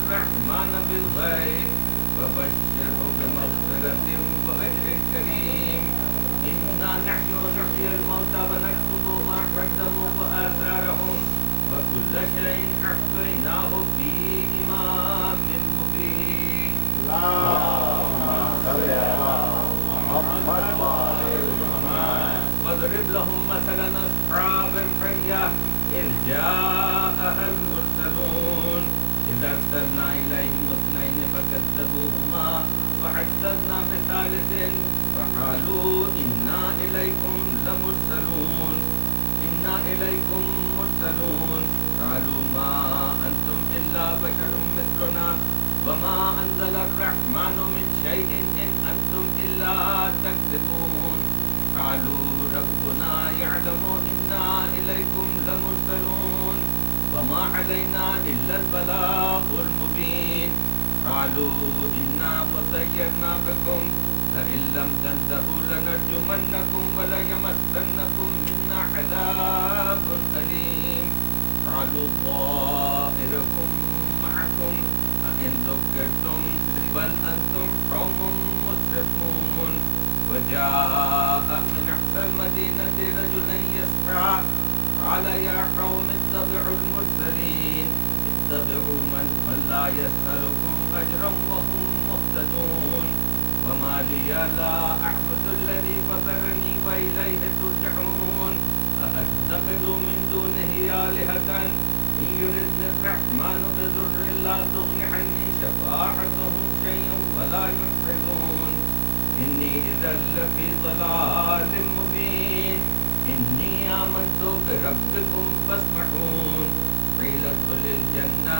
الرحمن بالغيب فبشره بمغفرة وأجر كريم. إنا نحن نحيي الموتى ونكتب ما قدموا وآثارهم وكل شيء أحصيناه في إمام مبين. واضرب لهم مثلا أصحاب القرية إذ جاءها المرسلون إذ أرسلنا إليهم اثنين فكذبوهما وعززنا بثالث فقالوا إنا إليكم مرسلون قالوا ما أنتم إلا بشر مثلنا وما أنزل الرحمن من شيء إن أنتم إلا تكذبون. قالوا ربنا يعلم إنا إليكم لمرسلون وما علينا إلا البلاغ المبين. قالوا إنا تطيرنا بكم لئن لم تنتهوا لنرجمنكم وليمسنكم منا عذاب أليم. قالوا طائركم معكم أئن ذكرتم بل أنتم قوم مسرفون. وجاء من أقصى المدينة رجل يسعى قال يا قوم اتبعوا المرسلين اتبعوا من لا يسألكم أجرا وهم مهتدون. وما لي لا أعبد الذي فطرني وإليه ترجعون. أأتخذ من دونه آلهة إن يردني الرحمن بضر لا تغن عني شفاعتهم شيئا ولا ينقذون. إني إذا لفي ضلال مبين. إني آمنت بربكم فاسمعون. قيل ادخل الجنة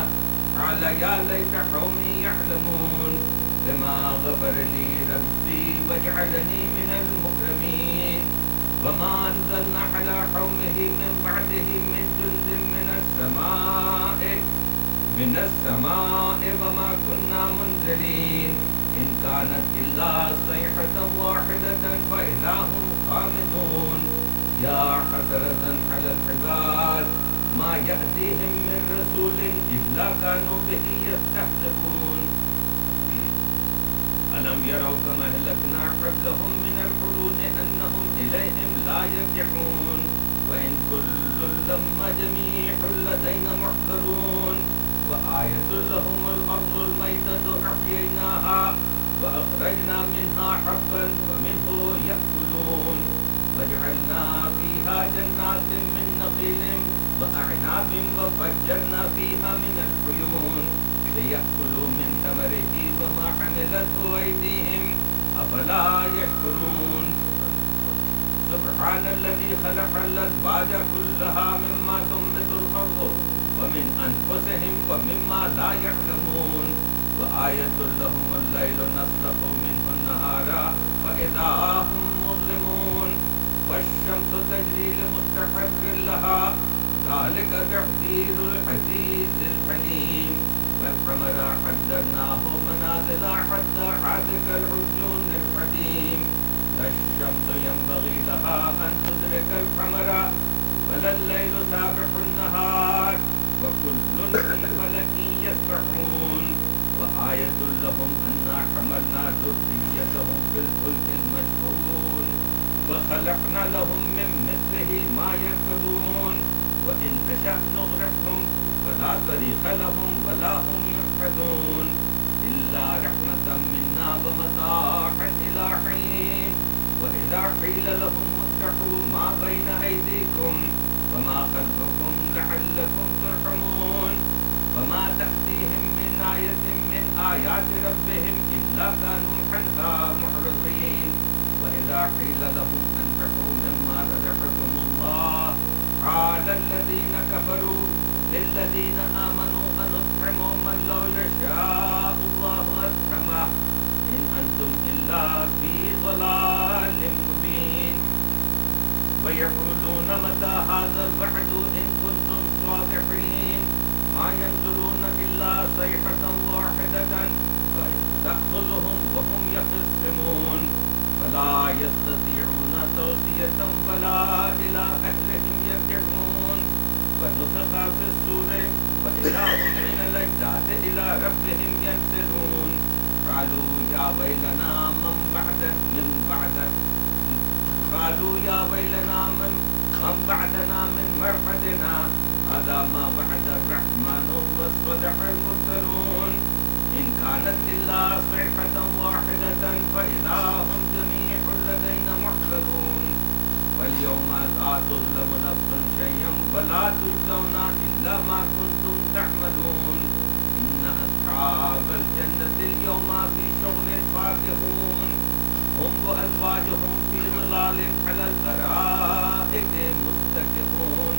قال يا ليت قومي يعلمون بما غفر لي ربي وجعلني من المكرمين. وما أنزلنا على قومه من بعده من جند من السماء وما كنا منزلين. إن كانت إلا صيحة واحدة فإذا هم خامدون. يا حسرة على العباد ما يأتيهم من رسول إلا كانوا به يستهزئون. ألم يروا كما أهلكنا قبلهم من القرون أنهم إليهم لا يرجعون. وإن كل لما جميع لدينا محضرون. وآية لهم الأرض الميتة أحييناها وأخرجنا منها حبا فمنه يأكلون. وجعلنا فيها جنات من نخيل وأعناب وفجرنا فيها من العيون ليأكلوا من ثمره وما عملته أيديهم أفلا يشكرون. سبحان الذي خلق الأزواج كلها مما تنبت الأرض ومن أنفسهم ومما لا يعلمون. وآية لهم الليل نسلخ منه النهار فإذا هم مظلمون. والشمس تجري لمستقر لها ذلك تقدير العزيز الحليم. والقمر قدرناه منازل حتى عاد كالعرجون القديم. لا الشمس ينبغي لها أن تدرك القمر ولا الليل سابق النهار وكل في فلك يسبحون. وآية لهم أنا حملنا ذريتهم في الفلك المشحون وخلقنا لهم من مثله ما يركبون. وإن نشأ نغرقهم ولا صريخ لهم ولا هم ينقذون إلا رحمة منا ومتاعا إلى حين. وإذا قيل لهم اتقوا ما بين أيديكم وما خلفكم لعلكم ترحمون. وما تأتيهم من آية من آيات ربهم إلا كانوا عنها معرضين. وإذا قيل لهم أنفقوا مما رزقكم الله قال الذين كفروا للذين آمنوا أنطعم من لو يشاء الله أطعمه إن أنتم إلا في ضلال مبين. ويقولون متى هذا الوعد إن كنتم صادقين. ما ينظرون إلا صيحة واحدة تأخذهم وهم يخصمون. ولا يستطيعون توصية ولا إلى أهلهم يرجعون. ونفخ في الصور وإذا هم من الأجداث الصالحات إلى ربهم ينسلون قالوا يا ويلنا من بعدنا من مرقدنا هذا ما وعد الرحمن وصدق المرسلون إن كانت إلا صيحة واحدة فإذا هم جميع لدينا محضرون فاليوم لا تظلم نفس شيئا ولا تجزون إلا ما كنتم تعملون إن أصحاب الجنة اليوم في شغل فاكهون هم وأزواجهم في ظلال على الأرائك متكئون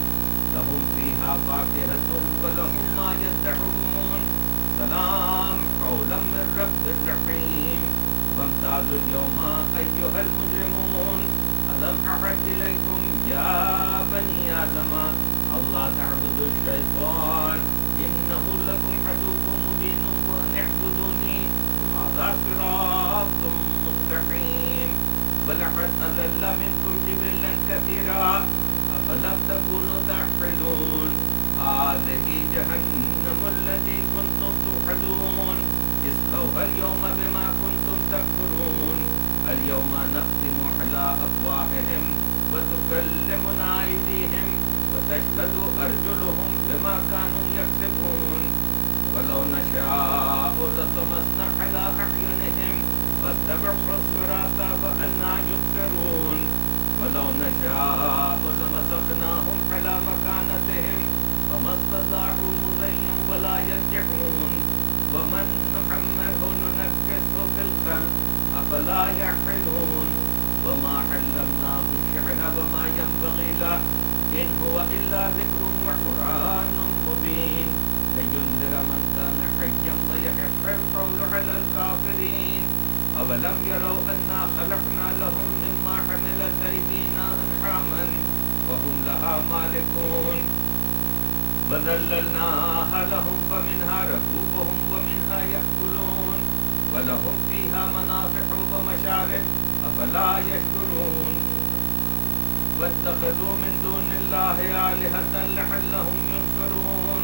لهم فيها فاكهة ولهم ما يدعون سلام قولا من رب رحيم وامتازوا اليوم أيها المجرمون ألم أعهد إليكم يا بني آدم ألا تعبدوا الشيطان إنه لكم عدو مبين وأن اعبدوني هذا صراط مستقيم ولقد أضل منكم جبلا كثيرا أفلم تكونوا تعقلون هذه جهنم التي كنتم توعدون اصلوها اليوم بما كنتم تكفرون اليوم نختم على أفواههم وتكلمنا أيديهم وتشهد أرجلهم بما كانوا يكسبون ولو نشاء لطمسنا على أعينهم فاتبعوا الصراط فأنى يبصرون ولو نشاء لمسخناهم على مكانتهم فما استطاعوا مضيا ولا يرجعون ومن نعمره ننكسه في الخلق أفلا يعقلون وما علمناه الشعر وما ينبغي له إن هو إلا ذكر وقرآن مبين لينذر من كان حيا ويحق القول على الكافرين أولم يروا أنا خلقنا لهم مما حملت أيدينا أنعاما وهم لها مالكون وذللناها لهم فمنها ركوبهم ومنها يأكلون ولهم فيها منافع ومشارب أفلا يشكرون واتخذوا من دون الله آلهة لعلهم ينصرون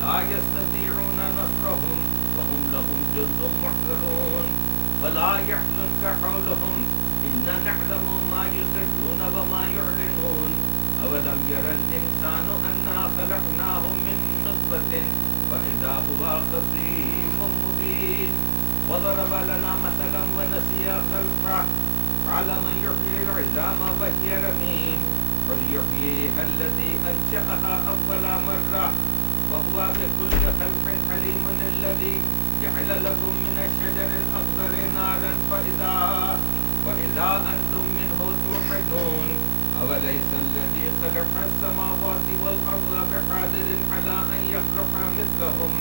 لا يستطيعون نصرهم وهم لهم جند محضرون ولا يحزنك قولهم إنا نعلم ما يسرون وما يعلنون أولم ير الإنسان أنا خلقناه من نطفة فإذا هو خصيم مبين وضرب لنا مثلا ونسي خلقه قال من يحيي العظام وهي رميم قل يحييها الذي أنشأها أول مرة وهو بكل خلق عليم الذي جعل لكم من الشجر الأخضر نارا فإذا أنتم منه توقدون أوليس الذي خلق السماوات والأرض بقادر على أن يخلق مثلهم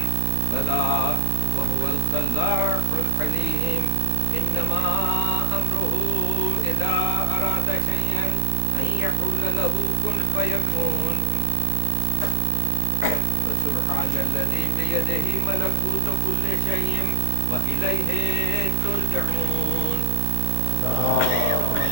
بلى وهو الخلاق العليم إنما أمره إذا أراد شيئا أن يقول له كن فيكون فسبحان الذي بيده ملكوت كل شيء وإليه ترجعون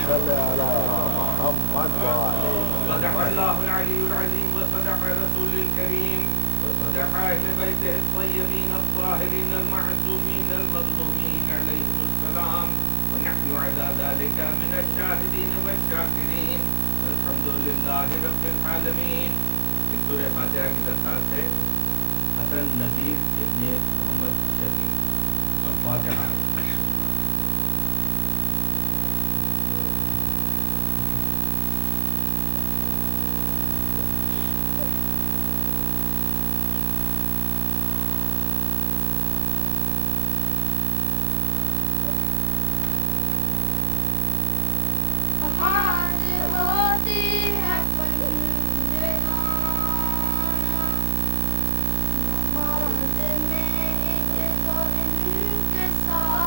صل على محمد وعلى صدق الله العلي العظيم وصدق رسول الكريم وصدق أهل بيته الطيبين الطاهرين المعصومين المظلومين عليهم السلام ونحن على ذلك من الشاهدين والشاكرين والحمد لله رب العالمين. سورہ فاتحہ کی درخواست ہے حسن نذیر ابن محمد شفیع. فاتحہ. ساتھ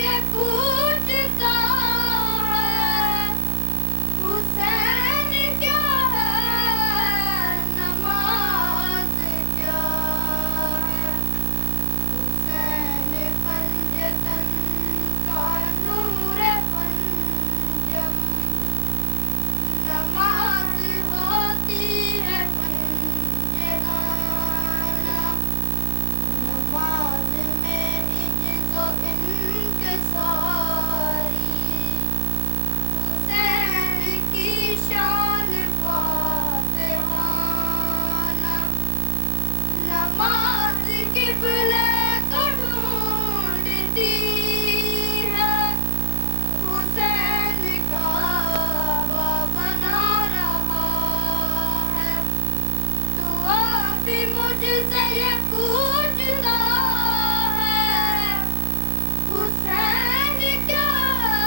یہ پوچھتا ہے حسین کیا ہے نماز کیا ہے حسین پنجتن کا نور پنجم نماز ہوتی ہے پنجگانہ نماز میں عجز و انکساری حسین کی شان فاتحانہ نماز قبلے کو ڈھونڈتی ہے حسین کعبہ بنا رہا ہے دعا بھی مجھ سے یہ پوچھتا ہے حسین کیا ہے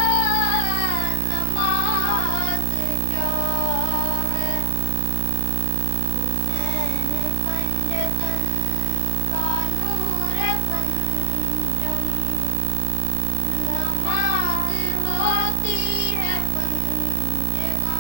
نماز کیا ہے حسین پنجتن کا نور پنجم نماز ہوتی ہے پنجگان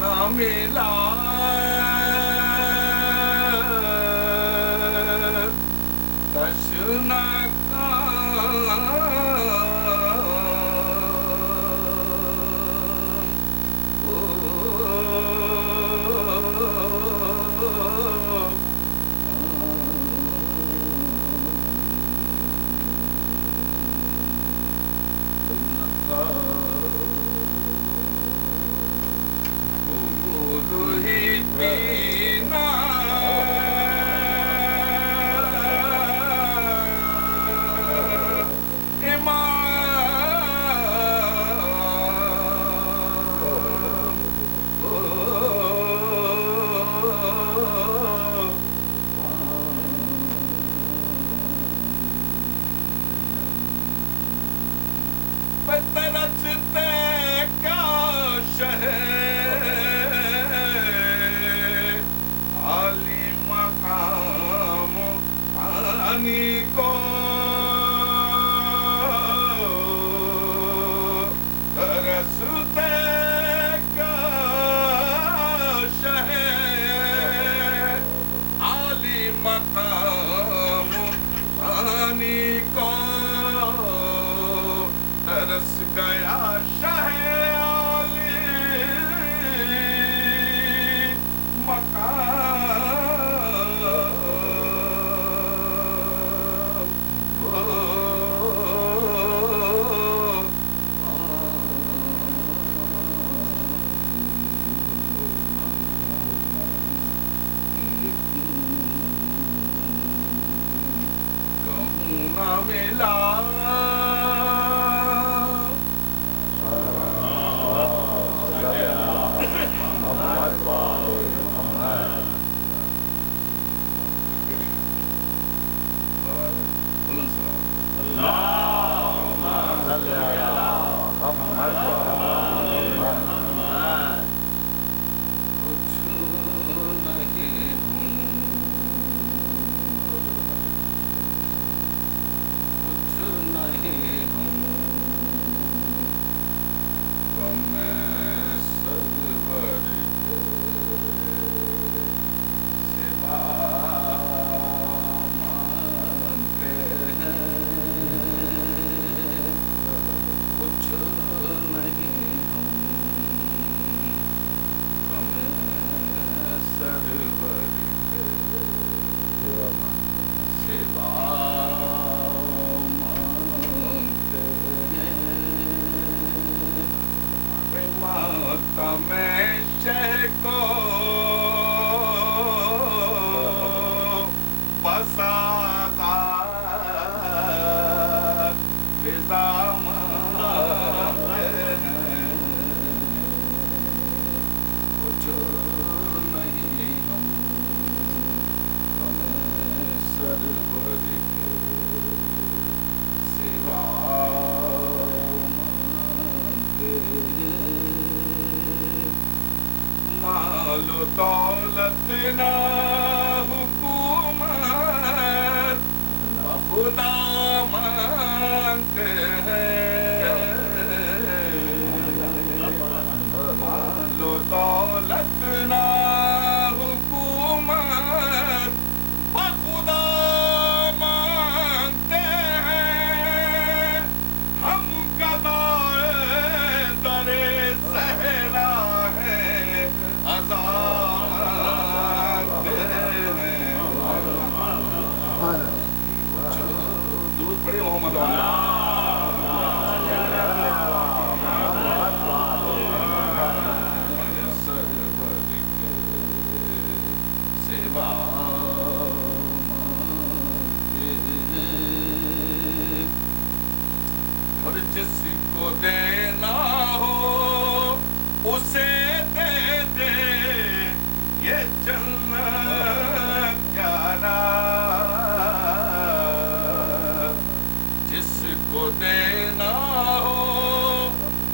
نہ ملا تشنا ترستے کیا شہر عالی مقام پانی کو ترستے کیا شہر عالی مقام پانی کو ترس گیا شہ عالی مقام نہ ملا میں شہ کو دولت نہ حکومت خدا مانگتے ہیں مال و دولت نہ حکومت خدا مانگتے ہیں ہم گدائے در صحرا ہے عذاب مانگتے ہیں درود پڑھیے محمد اور جس کو دینا ہو اسے دے دے یہ جنت پیارا جس کو دینا ہو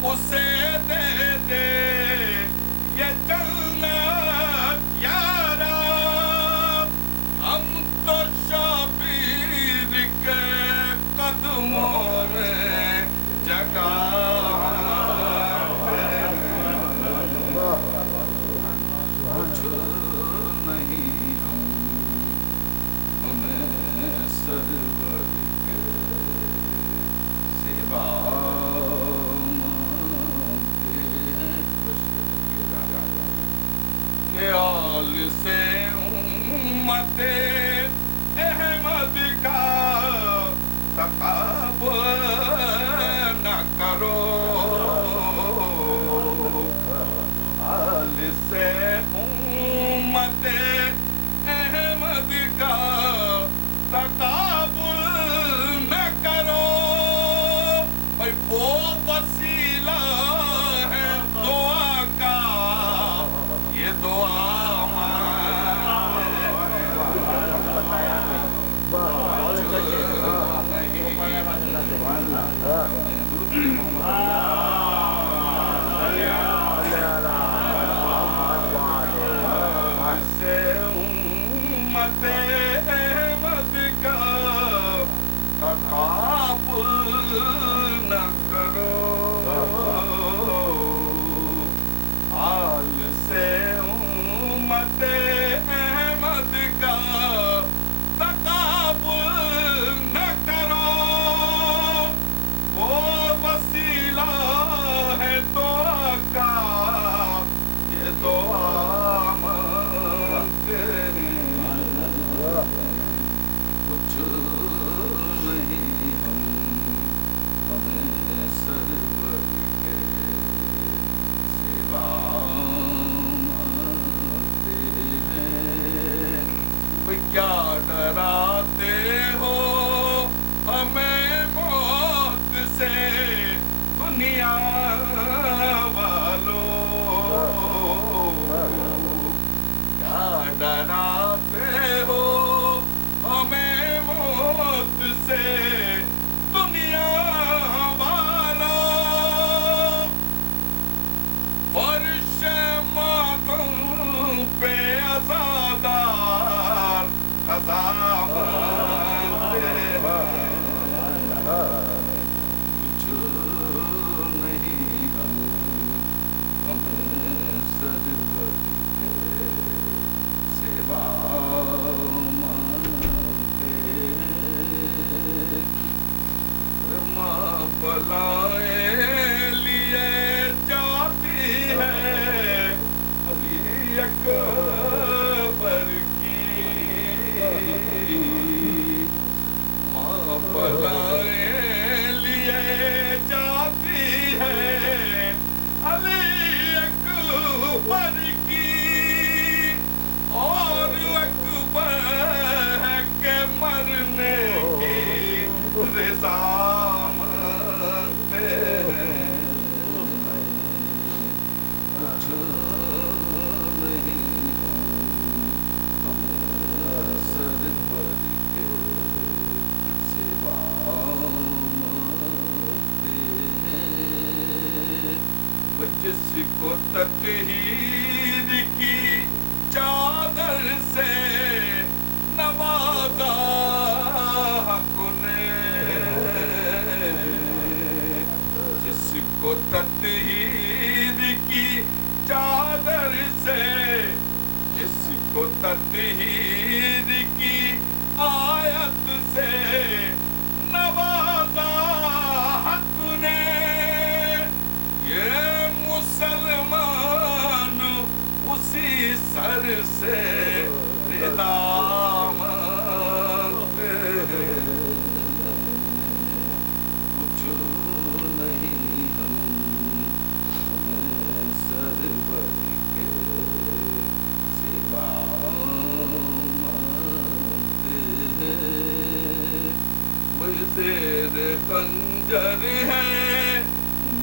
اسے دے دے یہ جنت پیارا ہم تو شبیر کے قدموں میں جگہ کچھ نہیں ہمیں سرور کے سوا مانگتے ہیں کہ آل سے امت احمد کا تقابل نہ کرو آل سے امت احمد کا تقابل نہ کرو بھائی وہ وسیلہ ہے دعا کا یہ دعا سے امت احمد کا تقابل نہ کرو آل سے امت احمد کا تقابل نہ کرو وہ وسیلہ ہے دعا کا یہ دعا مانگتے ہیں کچھ نہیں ہمیں سرور کے سوا مانگتے ہیں کیا ڈراتے ہو ہمیں موت سے دنیا والوں کیا ڈراتے ہو ہمیں موت سے دنیا والوں فرش ماتم پہ عزادار قضا مانگتے ہیں کچھ نہیں ہمیں سرور کے سوا مانگتے ہیں ماں بلائیں لیے جاتی ہے علی اکبر کی ماں بلائیں لیے جاتی ہے علی اکبر کی اور اکبر ہے کہ مرنے کی رضا مانگتے ہیں کچھ نہیں ہمیں سرور کے سوا مانگتے ہیں جس کو تطہیر کی تطہیر کی آیت سے نوازا حق نے یہ مسلمان اسی سر سے رضا مانگتے ہیں کچھ نہیں ہم سرور کے سوا مانگتے ہیں وہ زیر خنجر ہے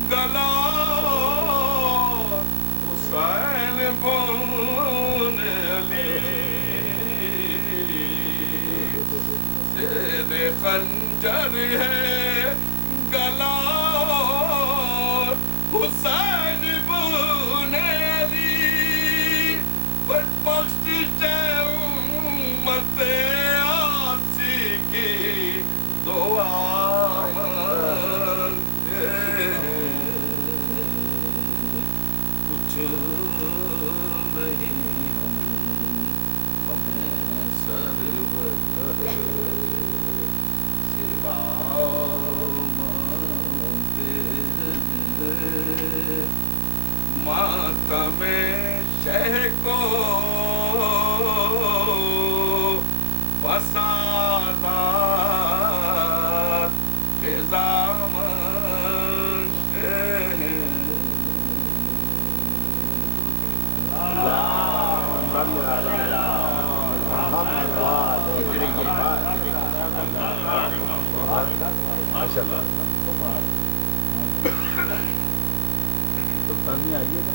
گلا حسین بن علی زیر خنجر ہے گلا حسین بن علی بخشش امت آسی کی دعا مانگتے ہیں کچھ نہیں ہمیں سرور سوا مانگتے ہیں ماتم شہ کو وسادات خزا مانگتے ہیں سلطانی آئیے گا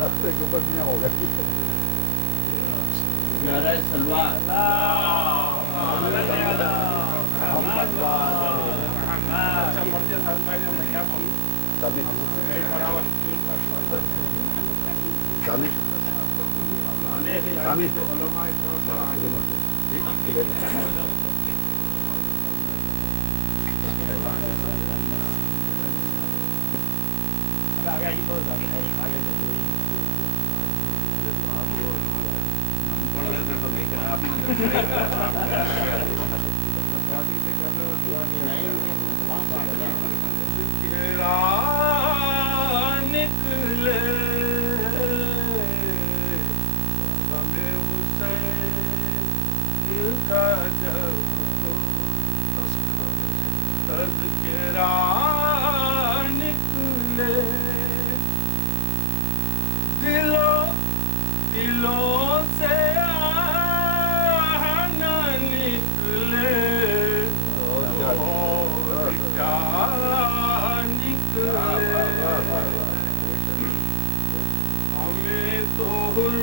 نقطے کے اوپر میاں ہوگا نعرہ سلوات نکلے ہمیں حسین کا جب تذکرہ نکلے دلوں سے آہن نکلے اور کیا نکلے ہمیں تو حر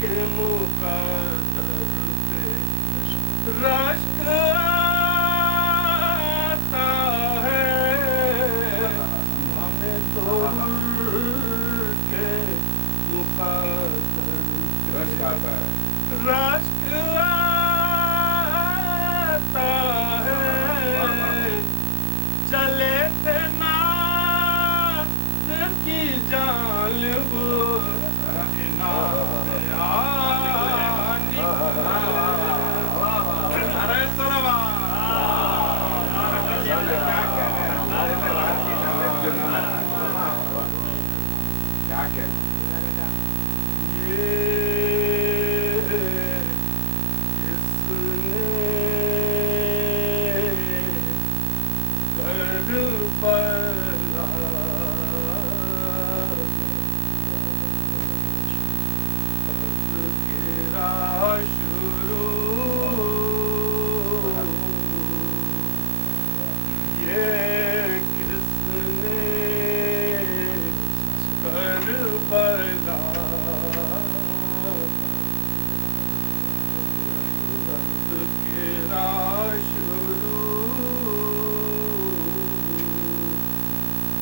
کے مقدر سے رشک آتا ہے ہمیں تو حر کے مقدر رشک آتا ہے رشک آتا ہے چلے تھے ناز کی جانب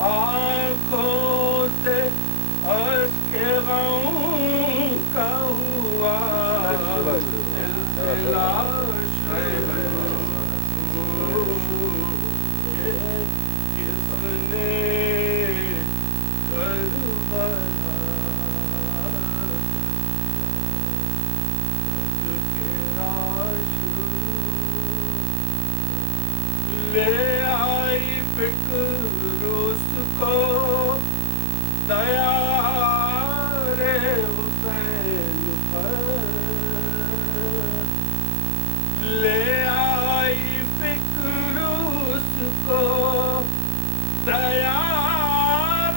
آنکھوں سے اشک غم کا ہوا سلسلہ کس نے سیار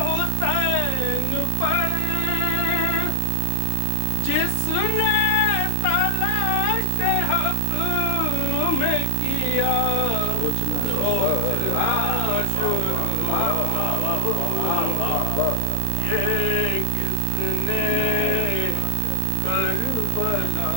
حسین پر جس نے تلاش حق میں کیا سوچنا شروع یہ کس نے کربلا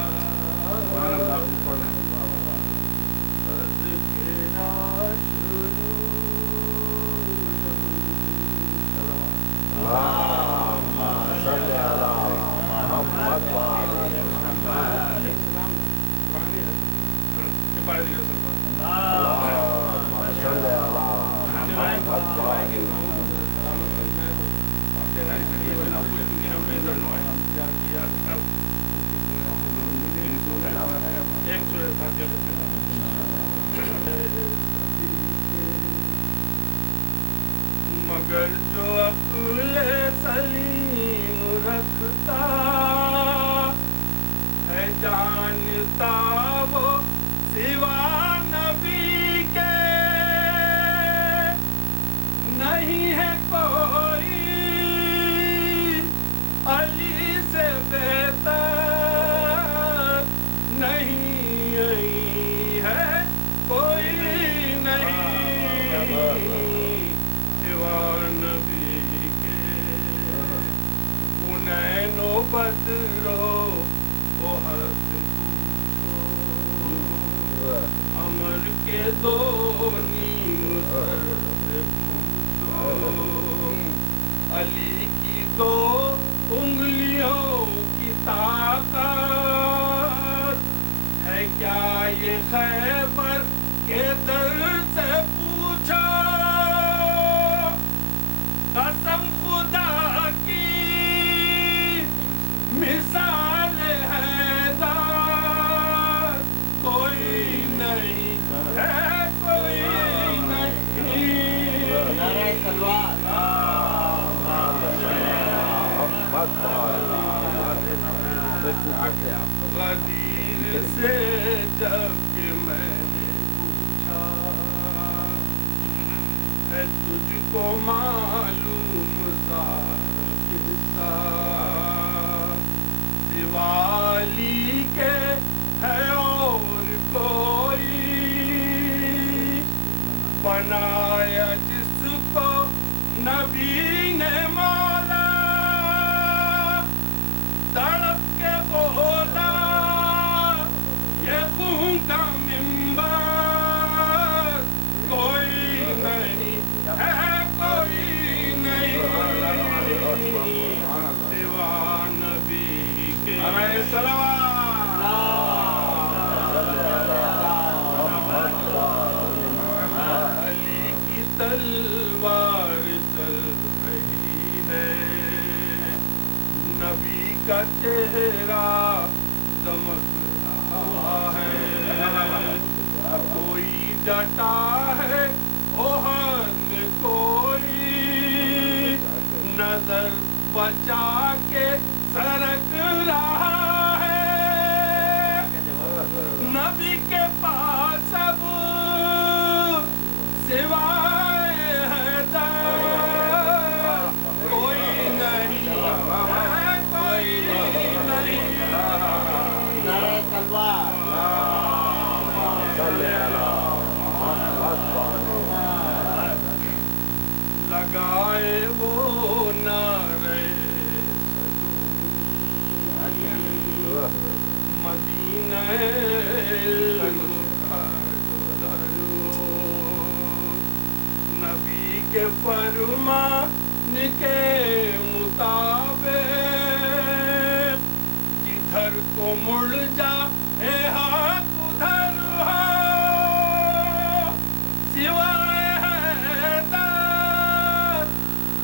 مگر جو عقل سلیم رکھتا ہے جانتا وہ سوا نبی کے نہیں ہے کوئی علی سے بہتر نہیں ہے کوئی نہیں سوا نبی کے کنین و بدرو وہ حد پوچھو عمر کے دو نیم سر سے پوچھو علی کی دو انگلیوں کی طاقت ہے کیا یہ خیبر کے در سے پوچھو قسم خدا کی مثال حیدر کوئی نہیں ہے کوئی نہیں نعرہ تلوار غدیر سے جب کہ میں نے پوچھا ہے تجھ کو معلوم سارا قصہ دیوالی کے ہے اور کوئی بنایا جس کو نبی نے مولا تڑپ کے بولا یہ خون کا منبر کوئی نہیں ہے کوئی نہیں سوا نبی کے علی کی تلوار چل رہی ہے نبی کا چہرہ چمک رہا ہے کوئی ڈٹا ہے اوہن کوئی نظر بچا کے سرک رہا ہے نبی کے پاس اب سوائے حیدر کوئی نہیں ہے کوئی نہیں نعرہ تلوار لگائے وہ نعرے مدینہ نبی کے فرمان کے مطابق جدھر کو مڑ جا اے ہاتھ ادھر ہو سوائے حیدر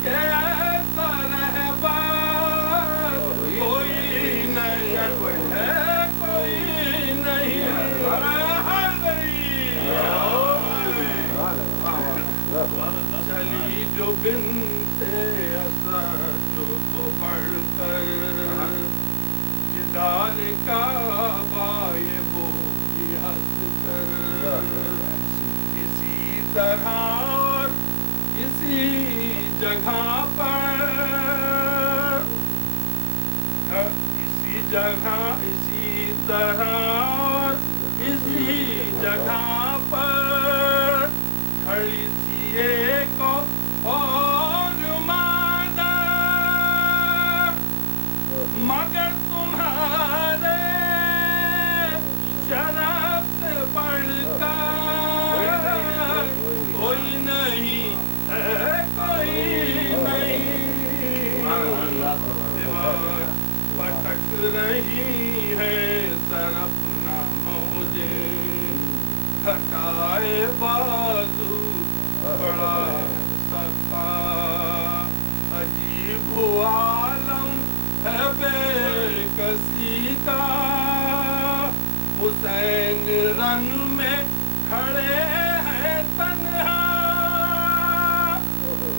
کے ایسا رہبر کوئی نہیں ہے کوئی نہیں چلی جو بنت اسد جو تو بڑھ کر جدار کعبہ یہ بولی ہنس کر اسی طرح جگہ اسی طرح اسی جگہ پر کھڑی تھی ایک اور مادہ مگر تمہارے شرف سے بڑھ کر کوئی نہیں ہے کوئی نہیں پٹک رہی ہے طرف نہ مجھے ہٹائے بازو بڑا سکا عجیب عالم ہے بے کسی کا حسین رن میں کھڑے ہیں تنہا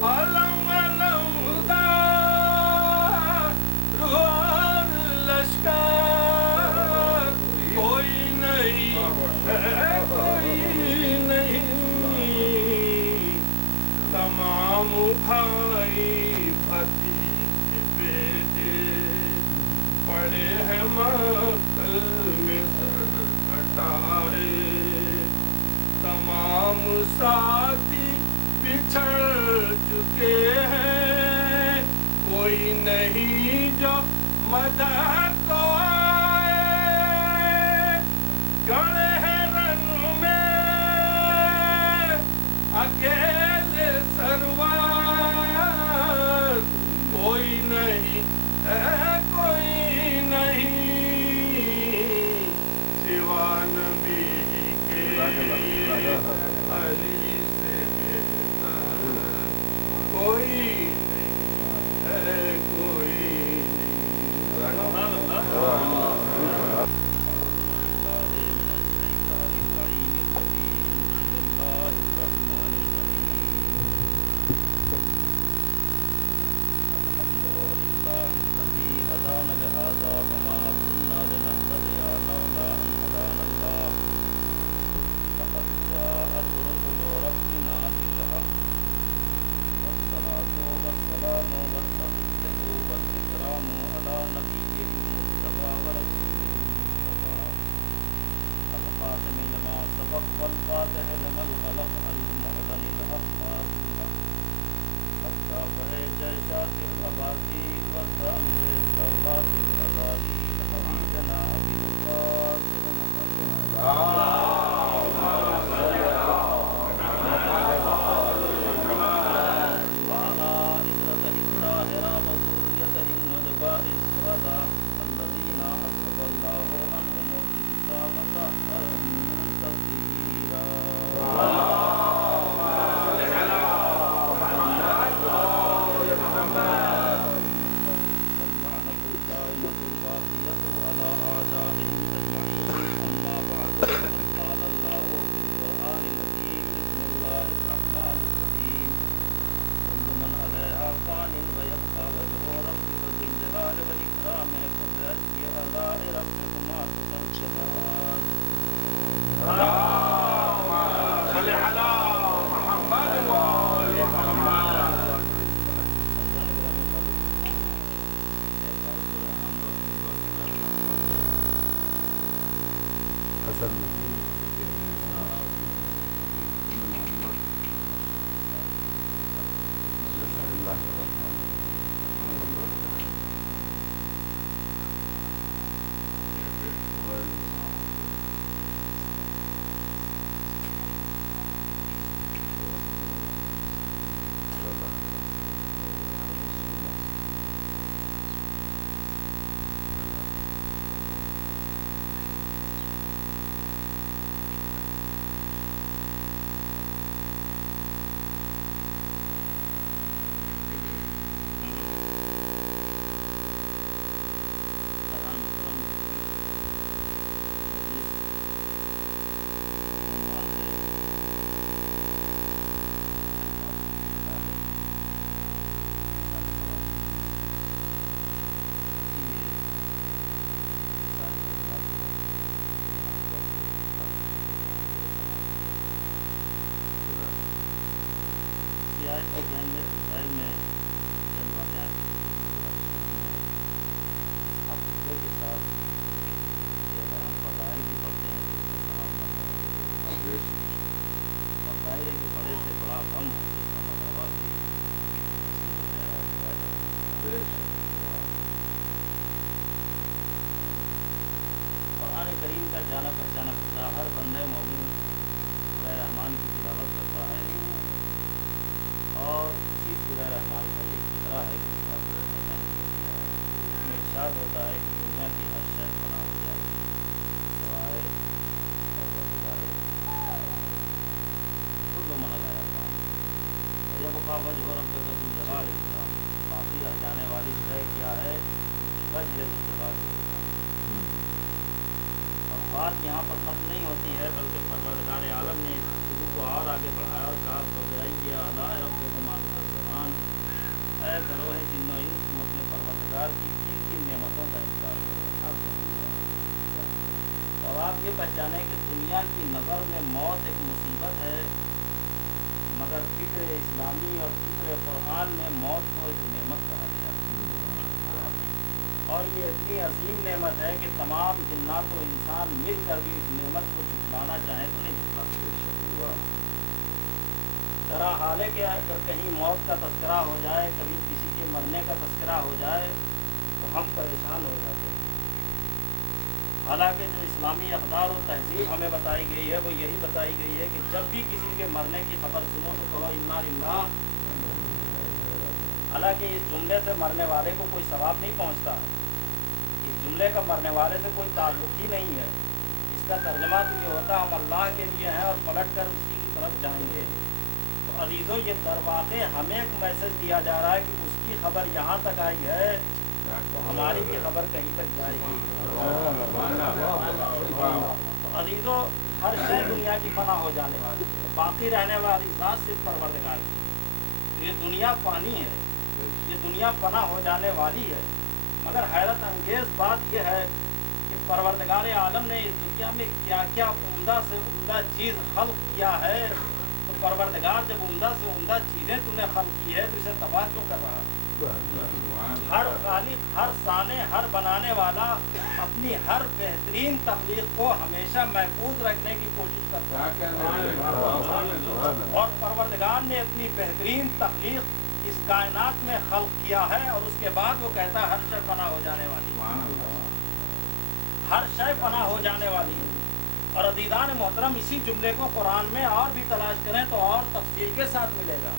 علم علم دار روار لشکر کوئی نہیں ہے کوئی نہیں تمام بھائی بھتیجے بیٹے پڑے ہیں مقتل میں سر کٹائے تمام ساتھی بچھڑ چکے ہیں کوئی نہیں جو مدد کو آئے گڑے ہیں رنگ میں اکیلے سروار کوئی نہیں ہے کوئی نہیں سوا نبی کے علی سے کوئی ہے کوئی ارشاد ہوتا ہے کہ دنیا کی ہر شے فنا ہو جائے گی سوائے پروردگار کل من علیہا فان ویبقی وجہ ربک ذو الجلال والاکرام، باقی رہ جانے والی شے کیا ہے؟ وجہ ذو الجلال والاکرام۔ اور بات یہاں پر ختم نہیں ہوتی ہے بلکہ پروردگار عالم نے اس گفتگو کو اور آگے بڑھایا اور کہا فَبِأَيِّ آلَاءِ رَبِّكُمَا تُكَذِّبَانِ، اے گروہ جن و انس، تم اپنے پروردگار کی کن کن نعمتوں کا انکار کرو۔ اور آپ یہ پہچانیں کہ دنیا کی نظر میں موت ایک مصیبت ہے، مگر فکر اسلامی اور فکر قرآن میں موت کو ایک نعمت کہا گیا، اور یہ اتنی عظیم نعمت ہے کہ تمام جنات و انسان مل کر بھی اس نعمت کو جھٹلانا چاہیں تو نہیں جھٹلا سکتے۔ طرح حال ہے کہ اگر کہیں موت کا تذکرہ ہو جائے، کبھی کسی کے مرنے کا تذکرہ ہو جائے تو ہم پریشان ہو جاتے ہیں، حالانکہ جو اسلامی اقدار و تہذیب ہمیں بتائی گئی ہے وہ یہی بتائی گئی ہے کہ جب بھی کسی کے مرنے کی خبر سنو تو کہو انا للہ، حالانکہ اس جملے سے مرنے والے کو کوئی ثواب نہیں پہنچتا ہے، اس جملے کا مرنے والے سے کوئی تعلق ہی نہیں ہے، اس کا ترجمہ تو یہ ہوتا ہم اللہ کے لیے ہیں اور پلٹ کر اسی کی طرف جائیں گے۔ تو عزیزوں یہ در واقع ہمیں ایک میسج دیا جا رہا ہے کہ اس کی خبر یہاں تک آئی ہے تو ہماری بھی خبر کہیں تک جائے گی۔ تو عزیزوں ہر شے دنیا کی فنا ہو جانے والی ہے، باقی رہنے والی ذات صرف پروردگار کی۔ یہ دنیا فانی ہے، یہ دنیا فنا ہو جانے والی ہے، مگر حیرت انگیز بات یہ ہے کہ پروردگار عالم نے اس دنیا میں کیا کیا عمدہ سے عمدہ چیز خلق کیا ہے، تو پروردگار جب عمدہ سے عمدہ چیزیں تم نے خلق کی ہے تو اسے تباہ کیوں کر رہا ہے؟ ہر خالق، ہر صانع، ہر بنانے والا اپنی ہر بہترین تخلیق کو ہمیشہ محفوظ رکھنے کی کوشش کرتا ہے، اور پروردگار نے اپنی بہترین تخلیق اس کائنات میں خلق کیا ہے، اور اس کے بعد وہ کہتا ہے ہر شے فنا ہو جانے والی ہے، ہر شے فنا ہو جانے والی ہے۔ اور عزیزان محترم اسی جملے کو قرآن میں اور بھی تلاش کریں تو اور تفصیل کے ساتھ ملے گا۔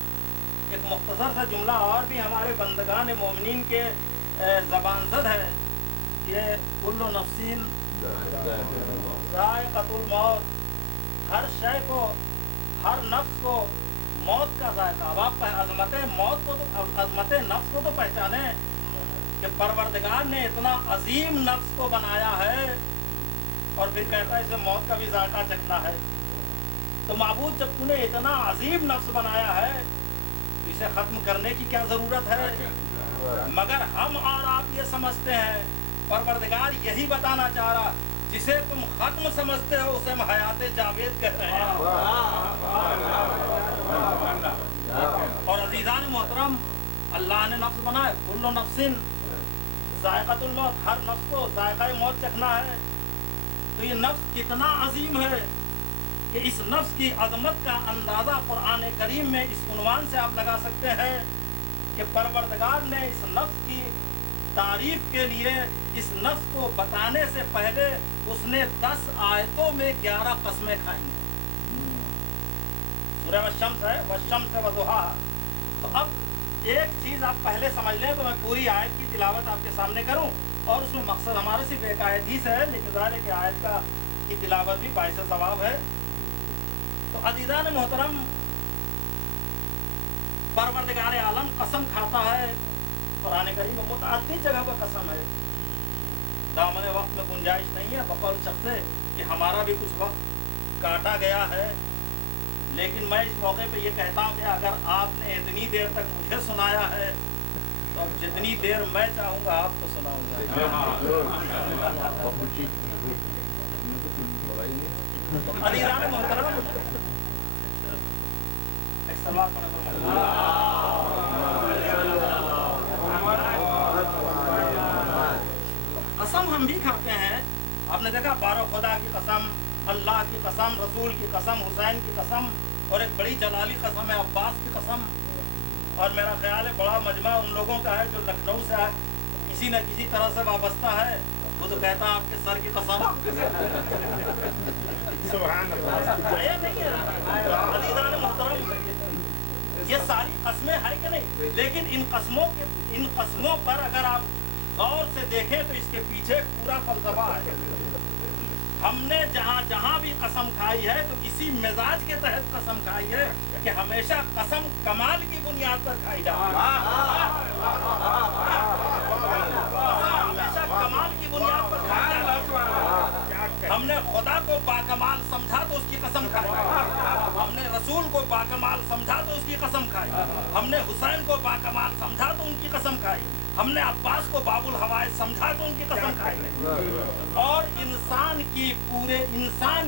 ایک مختصر سا جملہ اور بھی ہمارے بندگان مومنین کے زبان زد ہے کہ کل نفس ذائقۃ الموت، ہر شے کو، ہر نفس کو موت کا ذائقہ۔ اب آپ عظمت موت کو تو، عظمت نفس کو تو پہچانیں کہ پروردگار نے اتنا عظیم نفس کو بنایا ہے اور پھر کہتا ہے اسے موت کا بھی ذائقہ چکھنا ہے۔ تو معبود جب تو نے اتنا عظیم نفس بنایا ہے تو اسے ختم کرنے کی کیا ضرورت ہے؟ مگر ہم اور آپ یہ سمجھتے ہیں، پروردگار یہی بتانا چاہ رہا، جسے تم ختم سمجھتے ہو اسے ہم حیات جاوید کہتے ہیں۔ اور عزیزان محترم اللہ نے نفس بنائے، کل نفس ذائقۃ الموت، ہر نفس کو ذائقہ موت چکھنا ہے۔ تو یہ نفس کتنا عظیم ہے کہ اس نفس کی عظمت کا اندازہ قرآن کریم میں اس عنوان سے آپ لگا سکتے ہیں کہ پروردگار نے اس نفس کی تعریف کے لیے اس نفس کو بتانے سے پہلے اس نے 10 آیتوں میں 11 قسمیں کھائی ہیں۔ سورہ والشمس ہے، والشمس وضحاہا۔ تو اب ایک چیز آپ پہلے سمجھ لیں تو میں پوری آیت کی تلاوت آپ کے سامنے کروں، اور اس میں مقصد ہمارا صرف ایک آیت ہی سے ہے، لیکن ظاہر ہے کہ آیت کی تلاوت بھی باعث ثواب ہے۔ تو عزیزان محترم پروردگار عالم قسم کھاتا ہے، قرآن کریم میں متعدد جگہ پر قسم ہے، دامن وقت میں گنجائش نہیں ہے بقول شخص سے کہ ہمارا بھی کچھ وقت کاٹا گیا ہے، لیکن میں اس موقع پہ یہ کہتا ہوں کہ اگر آپ نے اتنی دیر تک مجھے سنایا ہے تو اب جتنی دیر میں چاہوں گا آپ کو سناؤں گا۔ عزیزان محترم ایک سلوات پڑھیں پر قسم ہم بھی کھاتے ہیں، آپ نے دیکھا بارو خدا کی قسم، اللہ کی قسم، رسول کی قسم، حسین کی قسم، اور ایک بڑی جلالی قسم ہے عباس کی قسم۔ اور میرا خیال ہے بڑا مجمع ان لوگوں کا ہے جو لکھنؤ سے کسی نہ کسی طرح سے وابستہ ہے، وہ تو کہتا ہے آپ کے سر کی قسم۔ سبحان اللہ، نہیں ہے عزیزان محترم، یہ ساری قسمیں ہیں کہ نہیں؟ لیکن ان قسموں پر اگر آپ غور سے دیکھیں تو اس کے پیچھے پورا فلسفہ ہے. ہم نے جہاں جہاں بھی قسم کھائی ہے تو اسی مزاج کے تحت قسم کھائی ہے کہ ہمیشہ قسم کمال کی بنیاد پر کھائی جائے. ہمیشہ کمال کی بنیاد پر کھائی جائے. ہم نے خدا کو باکمال سمجھا تو اس کی قسم کھائی. ہم نے رسول کو باکمال سمجھا تو اس کی قسم کھائی. ہم نے حسین کو باکمال سمجھا تو ان کی قسم کھائی. ہم نے عباس کو باب الحوائج سمجھا تو ان کی قسم کھائی. اور انسان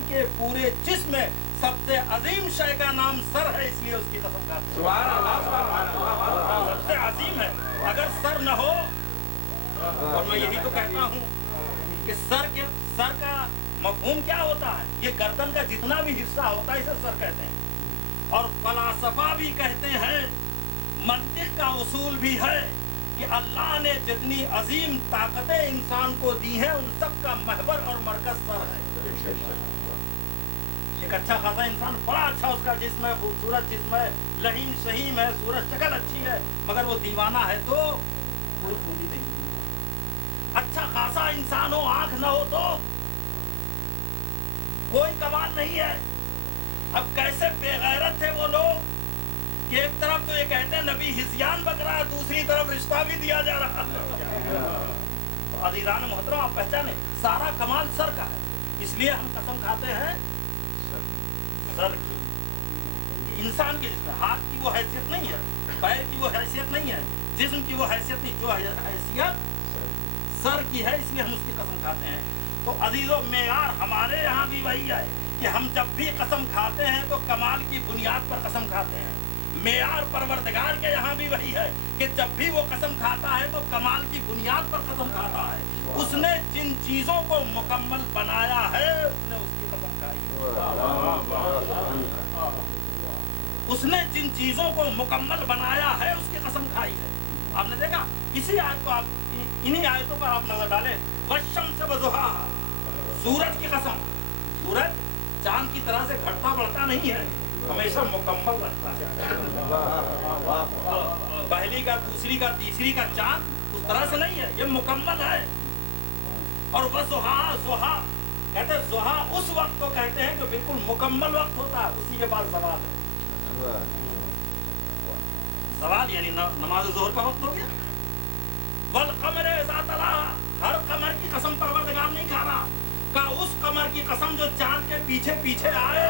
کے پورے جسم میں سب سے عظیم شے کا نام سر ہے, اس لیے اس کی قسم کھاتے ہیں. سب سے عظیم ہے. اگر سر نہ ہو, اور میں یہی تو کہتا ہوں کہ سر کا مفہوم کیا ہوتا ہے؟ یہ گردن کا جتنا بھی حصہ ہوتا ہے اسے سر کہتے ہیں. اور فلاسفہ بھی کہتے ہیں, منطق کا اصول بھی ہے کہ اللہ نے جتنی عظیم طاقتیں انسان کو دی ہیں ان سب کا محور اور مرکز سر ہے. ایک اچھا خاصا انسان, بڑا اچھا اس کا جسم ہے, خوبصورت جسم ہے, لحیم شہیم ہے, صورت شکل اچھی ہے, مگر وہ دیوانہ ہے تو کوئی خوبی نہیں. اچھا خاصا انسان ہو, آنکھ نہ ہو تو کوئی کمال نہیں ہے. اب کیسے بے غیرت تھے وہ لوگ کہ ایک طرف تو یہ کہتے ہیں نبی ہذیان بک رہا ہے, دوسری طرف رشتہ بھی دیا جا رہا ہے. عزیزان محترم, آپ پہچانے سارا کمال سر کا ہے. اس لیے ہم قسم کھاتے ہیں سر کی. انسان کے جسم, ہاتھ کی وہ حیثیت نہیں ہے, پیر کی وہ حیثیت نہیں ہے, جسم کی وہ حیثیت نہیں, جو حیثیت سر کی ہے, اس لیے ہم اس کی قسم کھاتے ہیں. تو عزیزو, معیار ہمارے یہاں بھی وہی ہے کہ ہم جب بھی قسم کھاتے ہیں تو کمال کی بنیاد پر قسم کھاتے ہیں. معیار پروردگار کے یہاں بھی وہی ہے کہ جب بھی وہ قسم کھاتا ہے تو کمال کی بنیاد پر قسم کھاتا ہے. اس نے جن چیزوں کو مکمل بنایا ہے اس نے اس کی قسم کھائی ہے. اس نے جن چیزوں کو مکمل بنایا ہے اس کی قسم کھائی ہے. آپ نے دیکھا کسی آیت کو, آپ انہی آیتوں پر آپ نظر ڈالیں, والشمس وضحاہا, سورج کی قسم. سورج چاند کی طرح سے گھٹتا بڑھتا نہیں ہے, ہمیشہ مکمل رہتا ہے. پہلی کا, دوسری کا, تیسری کا چاند اس طرح سے نہیں ہے, یہ مکمل ہے. اور وضحاہا, ضحا کہتے ہیں, ضحا اس وقت کو کہتے ہیں جو بالکل مکمل وقت ہوتا ہے, اسی کے بعد زوال ہے. زوال یعنی نماز ظہر کا وقت ہو گیا. والقمر اذا تلاہا, ہر قمر کی قسم پروردگار نہیں کھا رہا, کا اس قمر کی قسم جو چاند کے پیچھے پیچھے آئے.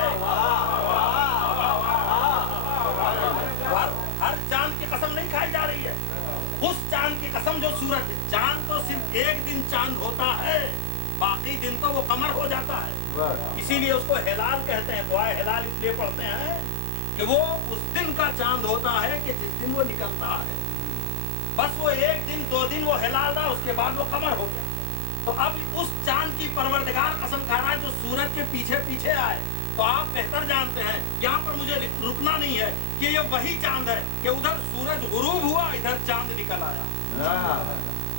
ہر چاند کی قسم نہیں کھائی جا رہی ہے, اس چاند کی قسم جو سورج. چاند تو صرف ایک دن چاند ہوتا ہے, باقی دن تو وہ قمر ہو جاتا ہے. اسی لیے اس کو ہلال کہتے ہیں. دعائے ہلال اس لیے پڑھتے ہیں کہ وہ اس دن کا چاند ہوتا ہے کہ جس دن وہ نکلتا ہے. بس وہ ایک دن دو دن وہ ہلال رہا, اس کے بعد وہ قمر ہو گیا. تو اب اس چاند کی پروردگار قسم کھا رہا ہے جو سورج کے پیچھے پیچھے آئے. تو آپ بہتر جانتے ہیں, یہاں پر مجھے رکنا نہیں ہے کہ یہ وہی چاند ہے کہ ادھر سورج غروب ہوا, ادھر چاند نکل آیا,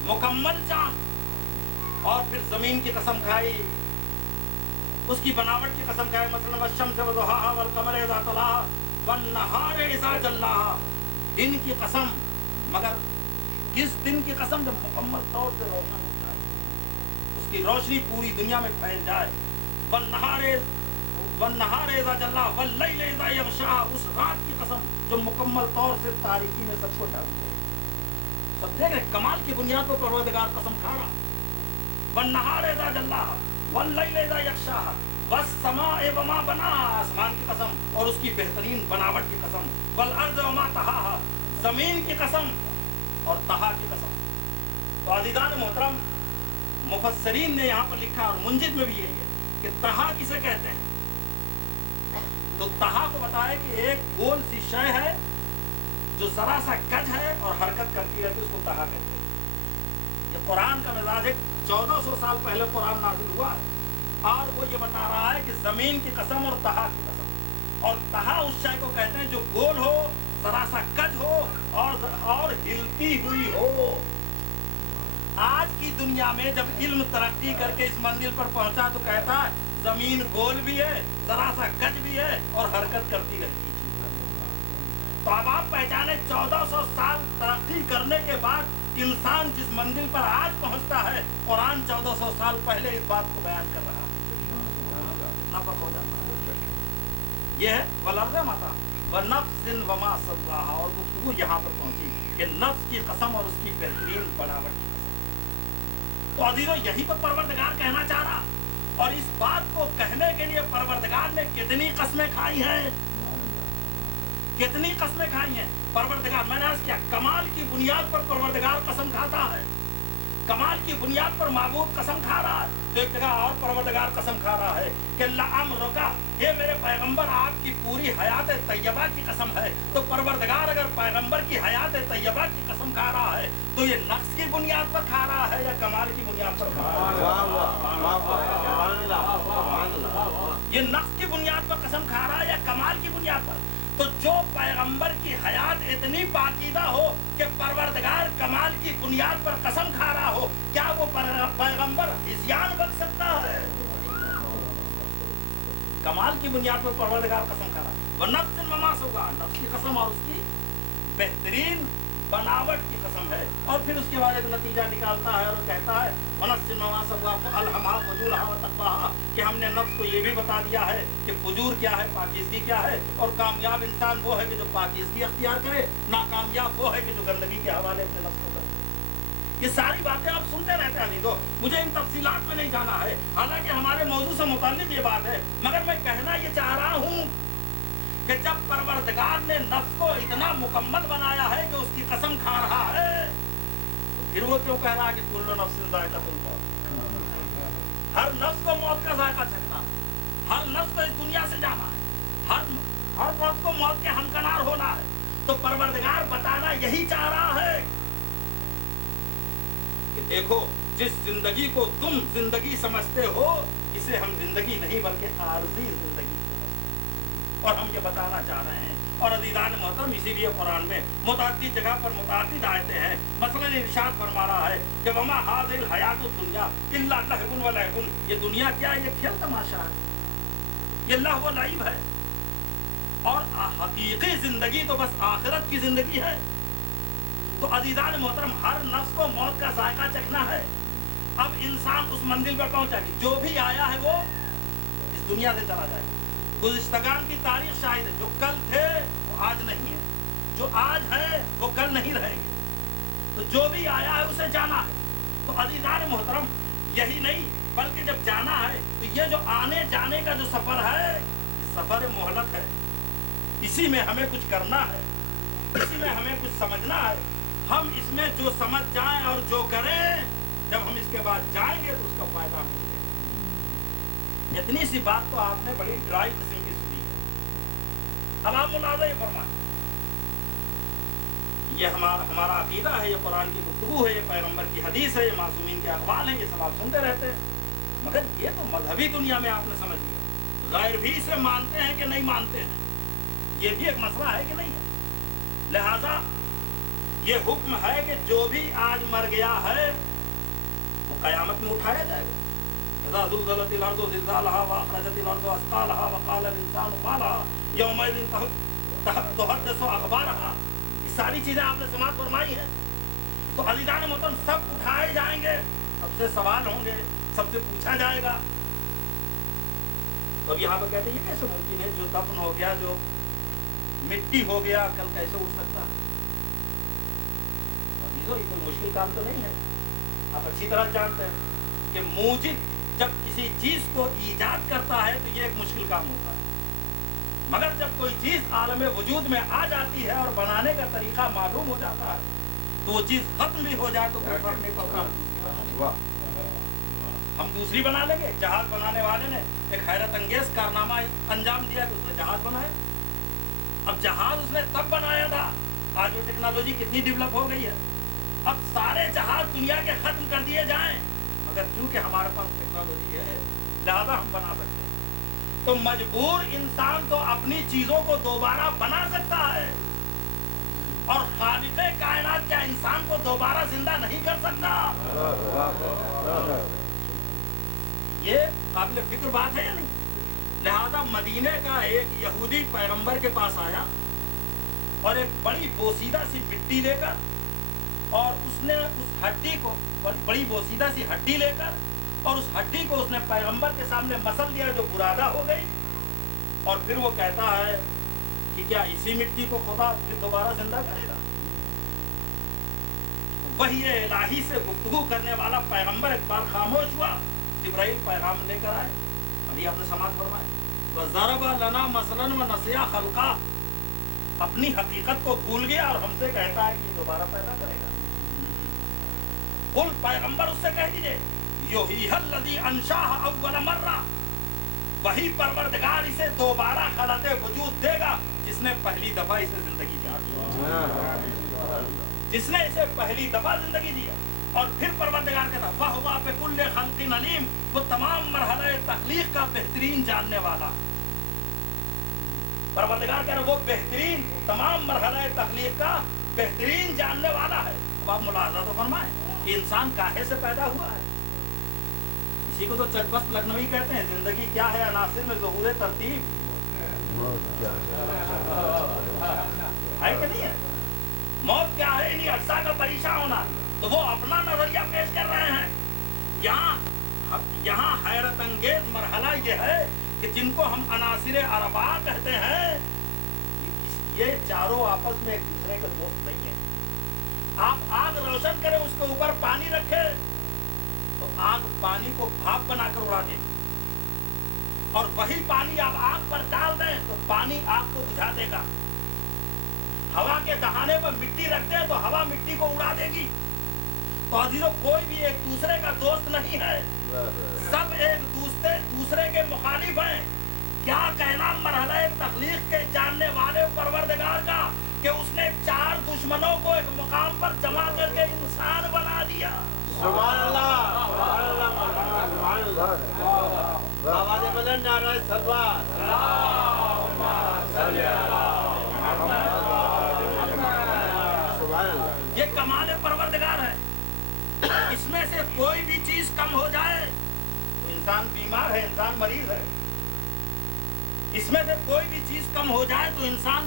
مکمل چاند. اور پھر زمین کی قسم کھائی, اس کی بناوٹ کی قسم کھائی. مثلا والشمس وضحاہا والقمر اذا تلاہا والنہار اذا جلاہا, دن کی قسم. مگر کس دن کی قسم جب مکمل طور سے روشن ہو جائے, اس کی روشنی پوری دنیا میں پھیل جائے. والنہار اذا جلاہا واللیل اذا یغشاہا, اس رات کی قسم جو مکمل طور سے تاریکی میں سب کو ڈھک دے. سب دیکھ رہے کمال کی بنیاد پر پروردگار قسم کھا رہا. والنہار اذا جلاہا واللیل اذا یغشاہا والسماء وما بناہا, آسمان کی قسم اور اس کی بہترین بناوٹ کی قسم. والارض وما طحاہا, زمین کی قسم اور طحا کی قسم. تو عزیزان محترم, مفسرین نے یہاں پر لکھا اور منجد میں بھی یہی ہے کہ طحا کسے کہتے ہیں. تو طحا کو بتایا کہ ایک گول سی شے ہے جو ذرا سا کج ہے اور حرکت کرتی رہتی, اس کو طحا کہتے ہیں. یہ قرآن کا مزاج ہے. 1400 سال پہلے قرآن نازل ہوا ہے اور وہ یہ بتا رہا ہے کہ زمین کی قسم اور طحا کی قسم. اور طحا اس شے کو کہتے ہیں جو گول ہو, ذرا سا کج ہو اور ہلتی ہوئی ہو. آج کی دنیا میں جب علم ترقی کر کے اس منزل پر پہنچا تو کہتا ہے زمین گول بھی ہے, ذرا سا کج بھی ہے اور حرکت کرتی رہتی ہے. تو اب آپ پہچانے 1400 سال ترقی حاصل کرنے کے بعد انسان جس منزل پر آج پہنچتا ہے، قرآن 1400 سال پہلے اس بات کو بیان کر رہا ہے. اتنا فرق ہو جاتا ہے. یہ ہے والارض ماتا ونفس وما سواہا، اور گفتگو یہاں پر پہنچی کہ نفس کی قسم اور اس کی بہترین بناوٹ کی قسم. تو عزیزو یہی تو پروردگار کہنا چاہ رہا، اور اس بات کو کہنے کے لیے پروردگار نے کتنی قسمیں کھائی ہیں، کتنی قسمیں کھائی ہیں. پروردگار، میں نے عرض کیا، کمال کی بنیاد پر پروردگار قسم کھاتا ہے، کمال کی بنیاد پر معبود قسم کھا رہا ہے. تو ایک جگہ اور پروردگار قسم کھا رہا ہے کہ لعمرک، یہ میرے پیغمبر آپ کی پوری حیات طیبہ کی قسم ہے. تو پروردگار اگر پیغمبر کی حیات طیبہ کی قسم کھا رہا ہے تو یہ نقص کی بنیاد پر کھا رہا ہے یا کمال کی بنیاد پر کھا رہا ہے؟ یہ نقص کی بنیاد پر قسم کھا رہا ہے یا کمال کی بنیاد پر؟ تو جو پیغمبر کی حیات اتنی پاکیزہ ہو کہ پروردگار کمال کی بنیاد پر قسم کھا رہا ہو، کیا وہ پیغمبر عصیان بک سکتا ہے؟ کمال کی بنیاد پر پروردگار قسم کھا رہا ہے. وَنَفْسٍ وَمَا سَوَّاهَا، نفس کی قسم اور اس کی بہترین بناوٹ کی قسم ہے. اور پھر اس کے بعد ایک نتیجہ نکالتا ہے اور کہتا ہے وَنَفْسٍ وَمَا سَوَّاهَا فَأَلْهَمَهَا فُجُورَهَا وَتَقْوَاهَا، کہ ہم نے نفس کو یہ بھی بتا دیا ہے کہ فجور کیا ہے، پاکیزگی کیا ہے. اور کامیاب انسان وہ ہے کہ جو پاکیزگی اختیار کرے، ناکامیاب وہ ہے کہ جو گندگی کے حوالے اپنے نفس کو کرے. یہ ساری باتیں آپ سنتے رہتے ہیں عزیزو، مجھے ان تفصیلات میں نہیں جانا ہے، حالانکہ ہمارے موضوع سے متعلق یہ بات ہے، مگر میں کہنا یہ چاہ رہا ہوں کہ جب پروردگار نے نفس کو اتنا مکمل بنایا ہے کہ اس کی قسم کھا رہا ہے، تو پھر وہ کیوں کہہ رہا ہے کہ کل نفس ذائقۃ الموت؟ ہر نفس کو موت کا ذائقہ چکھنا ہے، ہر نفس کو اس دنیا سے جانا ہے، ہر نفس کو موت کے ہمکنار ہونا ہے. تو پروردگار بتانا یہی چاہ رہا ہے کہ دیکھو، جس زندگی کو تم زندگی سمجھتے ہو اسے ہم زندگی نہیں بلکہ عارضی زندگی سمجھتے ہیں، اور ہم یہ بتانا چاہ رہے ہیں. اور عزیزان محترم، اسی لیے قرآن میں متعدد جگہ پر متعدد آیتیں ہیں. مثلا ارشاد فرما رہا ہے کہ وما هذه الحیات الدنیا الا لهو ولعب، یہ دنیا کیا ہے؟ یہ کھیل تماشا ہے، یہ لہو و لعب ہے، اور حقیقی زندگی تو بس آخرت کی زندگی ہے. تو عزیزان محترم، ہر نفس کو موت کا ذائقہ چکھنا ہے. اب انسان اس منزل پر پہنچا کہ جو بھی آیا ہے وہ اس دنیا سے چلا جائے گا. گزشتگان کی تاریخ شاہد ہے، جو کل تھے وہ آج نہیں ہے، جو آج ہے وہ کل نہیں رہیں گے. تو جو بھی آیا ہے اسے جانا ہے. تو عزیزان محترم، یہی نہیں بلکہ جب جانا ہے تو یہ جو آنے جانے کا جو سفر ہے، یہ سفر مہلک ہے. اسی میں ہمیں کچھ کرنا ہے، اسی میں ہمیں کچھ سمجھنا ہے. ہم اس میں جو سمجھ جائیں اور جو کریں، جب ہم اس کے بعد جائیں گے تو اس کا فائدہ ہمیں ملے گا. اتنی سی بات تو آپ نے بڑی ڈرائی قسم کی سنی ہے. اب آپ ملاحظہ یہ فرمائیں، یہ ہمارا عقیدہ ہے، یہ قرآن کی گفتگو ہے، یہ پیغمبر کی حدیث ہے، یہ معصومین کے اقوال ہیں، یہ سب آپ سنتے رہتے ہیں. مگر یہ تو مذہبی دنیا میں آپ نے سمجھ لیا، غیر بھی اسے مانتے ہیں کہ نہیں مانتے ہیں، یہ بھی ایک مسئلہ ہے کہ نہیں ہے. لہذا یہ حکم ہے کہ جو بھی آج مر گیا ہے وہ قیامت میں اٹھایا جائے گا. اذا زلزلت الارض زلزالها واخرجت الارض اثقالها وقال الانسان ما لها يومئذ تحدث اخبارها. یہ ساری چیزیں آپ نے سماعت فرمائی ہیں. تو عزیزان محترم، سب اٹھائے جائیں گے، سب سے سوال ہوں گے، سب سے پوچھا جائے گا. تو اب یہاں پر کہتے ہیں یہ کیسے ممکن ہے؟ جو دفن ہو گیا، جو مٹی ہو گیا، کل کیسے اٹھ سکتا ہے؟ یہ کوئی مشکل کام تو نہیں ہے. آپ اچھی طرح جانتے ہیں کہ موجد جب کسی چیز کو ایجاد کرتا ہے تو یہ ایک مشکل کام ہوتا ہے، مگر جب کوئی چیز عالم وجود میں آ جاتی ہے اور بنانے کا طریقہ معلوم ہو جاتا ہے تو وہ چیز ختم بھی ہو جائے تو کوئی فرق نہیں پڑتا. ہم دوسری بنا لیں گے. جہاز بنانے والے نے ایک حیرت انگیز کارنامہ انجام دیا کہ اس نے جہاز بنایا. اب جہاز اس نے تب بنایا تھا، آج وہ ٹیکنالوجی کتنی ڈیولپ ہو گئی ہے، اب سارے جہاز دنیا کے ختم کر دیے جائیں، مگر چونکہ ہمارے پاس ٹیکنالوجی ہے لہذا ہم بنا سکتے ہیں. تو مجبور انسان تو اپنی چیزوں کو دوبارہ بنا سکتا ہے، اور خالق کائنات کیا انسان کو دوبارہ زندہ نہیں کر سکتا؟ یہ قابل فکر بات ہے یا نہیں؟ لہذا مدینے کا ایک یہودی پیغمبر کے پاس آیا اور ایک بڑی بوسیدہ سی مٹی لے کر اور اس نے اس ہڈی کو بڑی بوسیدہ سی ہڈی لے کر اور اس ہڈی کو اس نے پیغمبر کے سامنے مسل دیا جو برادہ ہو گئی، اور پھر وہ کہتا ہے کہ کیا اسی مٹی کو خدا پھر دوبارہ زندہ کرے گا؟ وحی الہی سے گفتگو کرنے والا پیغمبر ایک بار خاموش ہوا، جبرائیل پیغام لے کر آئے، ابھی آپ نے سماعت فرمائے وَضَرَبَ لَنَا مَثَلًا وَنَسِيَ خَلْقَهُ، اپنی حقیقت کو بھول گیا اور ہم سے کہتا ہے کہ یہ دوبارہ پیدا کرے گا۔ قل پیغمبر اس سے کہہ دیجئے یحییھا الذی انشاھا اول مرہ، وہی پروردگار اسے دوبارہ خلق وجود دے گا جس نے پہلی دفعہ اسے زندگی دی، جس نے اسے پہلی دفعہ زندگی دی ہے۔ اور پھر پروردگار کہتا وَهُوَ بِكُلِّ خَلْقٍ عَلِيمٌ، وہ تمام مرحلہ تخلیق کا بہترین جاننے والا۔ پروردگار کہہ رہا وہ بہترین، تمام مرحلہ تخلیق کا بہترین جاننے والا ہے۔ اب آپ ملاحظہ تو فرمائیں کہ انسان کاہے سے پیدا ہوا ہے؟ اسی کو تو چکبست لکھنوی کہتے ہیں، زندگی کیا ہے عناصر میں ظہور ترتیب ہے کہ نہیں ہے؟ موت کیا ہے انہیں اجزاء کا پریشان ہونا۔ تو وہ اپنا نظریہ پیش کر رہے ہیں۔ یہاں حیرت انگیز مرحلہ یہ ہے کہ جن کو ہم عناصر اربعہ کہتے ہیں، یہ چاروں آپس میں ایک دوسرے کے دوست نہیں ہیں۔ آپ آگ روشن کریں، اس کے اوپر پانی رکھے تو آگ پانی کو بھاپ بنا کر اڑا دے گی، اور وہی پانی آپ آگ پر ڈال دیں تو پانی آگ کو بجھا دے گا۔ ہوا کے دہانے پر مٹی رکھ دیں تو ہوا مٹی کو اڑا دے گی۔ تو عزیزو کوئی بھی ایک دوسرے کا دوست نہیں ہے، سب ایک دوسرے کے مخالف ہیں۔ کیا کہنا مرحلہ تخلیق کے جاننے والے پروردگار کا کہ اس نے چار دشمنوں کو ایک مقام پر جمع کر کے انسان بنا دیا۔ سبحان اللہ، سبحان اللہ، سبحان اللہ۔ آواز بلند نعرہ تکبیر۔ سبحان اللہ۔ یہ کمال پروردگار ہے۔ اس میں سے کوئی بھی چیز کم ہو جائے تو انسان بیمار ہے، انسان مریض ہے۔ اس میں سے کوئی بھی چیز کم ہو جائے تو انسان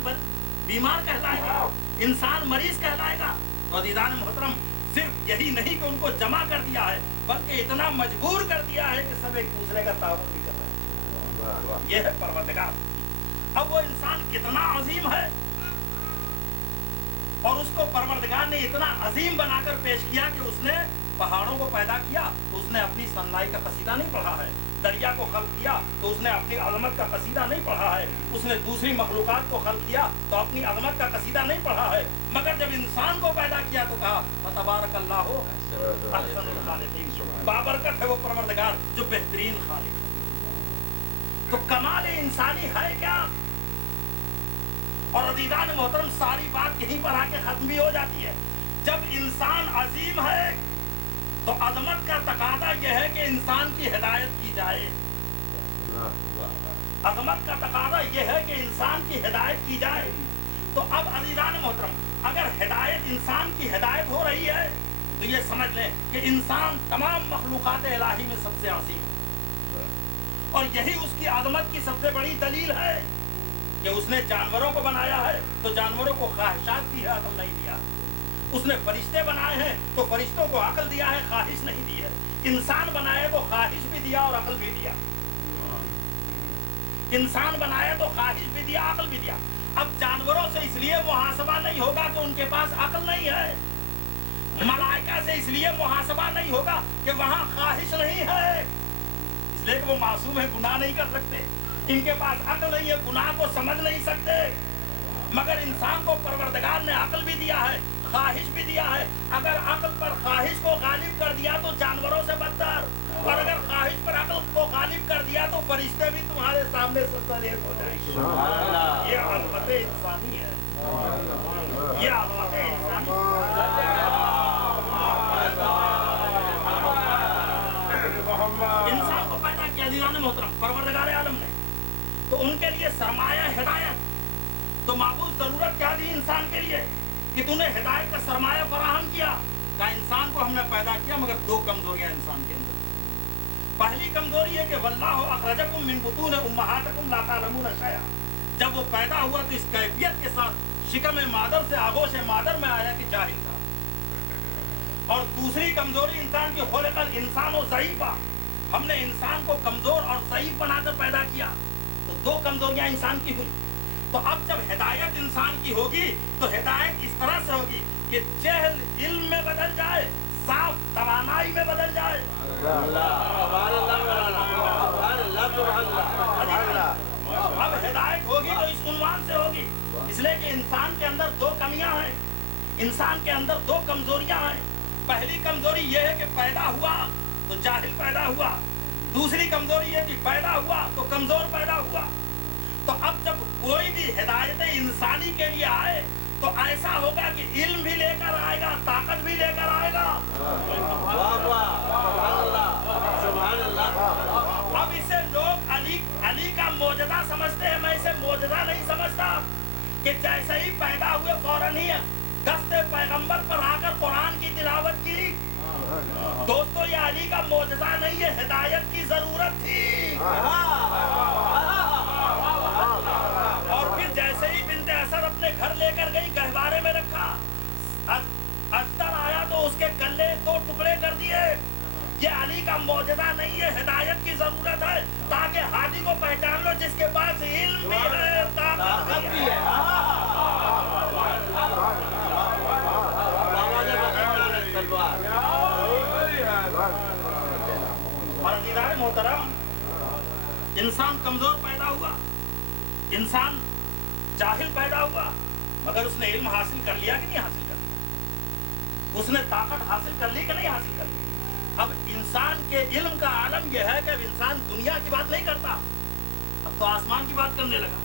بیمار کہلائے گا، انسان مریض کہلائے گا۔ تو عزیزان محترم، صرف یہی نہیں کہ ان کو جمع کر دیا ہے، بلکہ اتنا مجبور کر دیا ہے کہ سب ایک دوسرے کا تعاون بھی کر رہے ہیں۔ یہ ہے پروردگار۔ اب وہ انسان کتنا عظیم ہے، اور اس کو پروردگار نے اتنا عظیم بنا کر پیش کیا کہ اس نے پہاڑوں کو پیدا کیا تو اس نے اپنی صنائی کا قصیدہ نہیں پڑھا ہے، دریا کو خلق کیا تو اس نے اپنی عظمت کا قصیدہ نہیں پڑھا ہے، اس نے دوسری مخلوقات کو خلق کیا تو اپنی عظمت کا قصیدہ نہیں پڑھا ہے، مگر جب انسان کو پیدا کیا تو کہا فتبارک اللہ احسن الخالقین، بابرکت ہے وہ پروردگار جو بہترین خالق ہے۔ تو کمال انسانی ہے کیا؟ اور عزیزان محترم، ساری بات یہیں پر آ کے ختم بھی ہو جاتی ہے۔ جب انسان عظیم ہے تو عظمت کا تقاضا یہ ہے کہ انسان کی ہدایت کی جائے۔ عظمت کا تقاضا یہ ہے کہ انسان کی ہدایت کی جائے۔ تو اب عزیزان محترم، اگر ہدایت انسان کی ہدایت ہو رہی ہے تو یہ سمجھ لیں کہ انسان تمام مخلوقات الہی میں سب سے عظیم ہے، اور یہی اس کی عظمت کی سب سے بڑی دلیل ہے کہ اس نے جانوروں کو بنایا ہے تو جانوروں کو خواہشات دی ہے، عقل نہیں دیا۔ اس نے فرشتے بنائے ہیں تو فرشتوں کو عقل دیا ہے، خواہش نہیں دی ہے۔ انسان بنائے تو خواہش بھی دیا اور عقل بھی دیا۔ انسان بنائے تو خواہش بھی دیا، عقل بھی دیا۔ اب جانوروں سے اس لیے محاسبہ نہیں ہوگا کہ ان کے پاس عقل نہیں ہے، ملائکہ سے اس لیے محاسبہ نہیں ہوگا کہ وہاں خواہش نہیں ہے، اس لیے کہ وہ معصوم ہے، گناہ نہیں کر سکتے، ان کے پاس عقل نہیں ہے، گناہ کو سمجھ نہیں سکتے۔ مگر انسان کو پروردگار نے عقل بھی دیا ہے، خواہش بھی دیا ہے۔ اگر عقل پر خواہش کو غالب کر دیا تو جانوروں سے بدتر، اور اگر خواہش پر عقل کو غالب کر دیا تو فرشتے بھی تمہارے سامنے سرزنش ہو جائیں گے۔ یہ عظمت انسانی ہے، یہ عظمت انسانی انسان کو پیدا کیا عزیزان محترم پروردگار عالم نے، تو ان کے لیے سرمایہ ہدایت۔ تو معبود ضرورت کیا دی انسان کے لیے کہ تو نے ہدایت کا سرمایہ فراہم کیا؟ کہ انسان کو ہم نے پیدا کیا مگر دو کمزوریاں انسان کے اندر۔ پہلی کمزوری ہے کہ واللہ اخرجکم من بطون امہاتکم لا تعلمون شیئا، جب وہ پیدا ہوا تو اس کیفیت کے ساتھ شکم مادر سے آغوش مادر میں آیا کہ جاہل تھا۔ دوسری کمزوری انسان کی خلقل انسان و ضعیفہ، ہم نے انسان کو کمزور اور ضعیف بنا کر پیدا کیا، تو دو کمزوریاں انسان کی ہوئی۔ تو اب جب ہدایت انسان کی ہوگی تو ہدایت اس طرح سے ہوگی کہ جہل علم میں بدل جائے، صاف توانائی میں بدل جائے۔ اب ہدایت ہوگی تو اس عنوان سے ہوگی، اس لیے کہ انسان کے اندر دو کمیاں ہیں، انسان کے اندر دو کمزوریاں ہیں۔ پہلی کمزوری یہ ہے کہ پیدا ہوا تو جاہل پیدا ہوا، دوسری کمزوری یہ کہ پیدا ہوا تو کمزور پیدا ہوا۔ تو اب جب کوئی بھی ہدایت انسانی کے لیے آئے تو ایسا ہوگا کہ علم بھی لے کر آئے گا، طاقت بھی لے کر آئے گا۔ اب اسے لوگ علی کا معجزہ سمجھتے ہیں، میں اسے معجزہ نہیں سمجھتا کہ جیسے ہی پیدا ہوئے فوراً ہی دست پیغمبر پر آ کر قرآن کی تلاوت کی۔ دوستو یہ علی کا معجزہ نہیں، یہ ہدایت کی ضرورت تھی۔ اور پھر جیسے ہی بنت اسد اپنے گھر لے کر گئی، گہوارے میں رکھا، اختر آیا تو اس کے گلے دو ٹکڑے کر دیے۔ یہ علی کا معجزہ نہیں ہے، ہدایت کی ضرورت ہے تاکہ ہادی کو پہچان لو جس کے پاس علم بھی ہے، طاقت بھی ہے۔ اور عزیزان محترم، انسان کمزور پیدا ہوا، انسان جاہل پیدا ہوا، مگر اس نے علم حاصل کر لیا کہ نہیں حاصل کر لیا؟ اس نے طاقت حاصل کر لی کہ نہیں حاصل کر لی؟ اب انسان کے علم کا عالم یہ ہے کہ اب انسان دنیا کی بات نہیں کرتا، اب تو آسمان کی بات کرنے لگا۔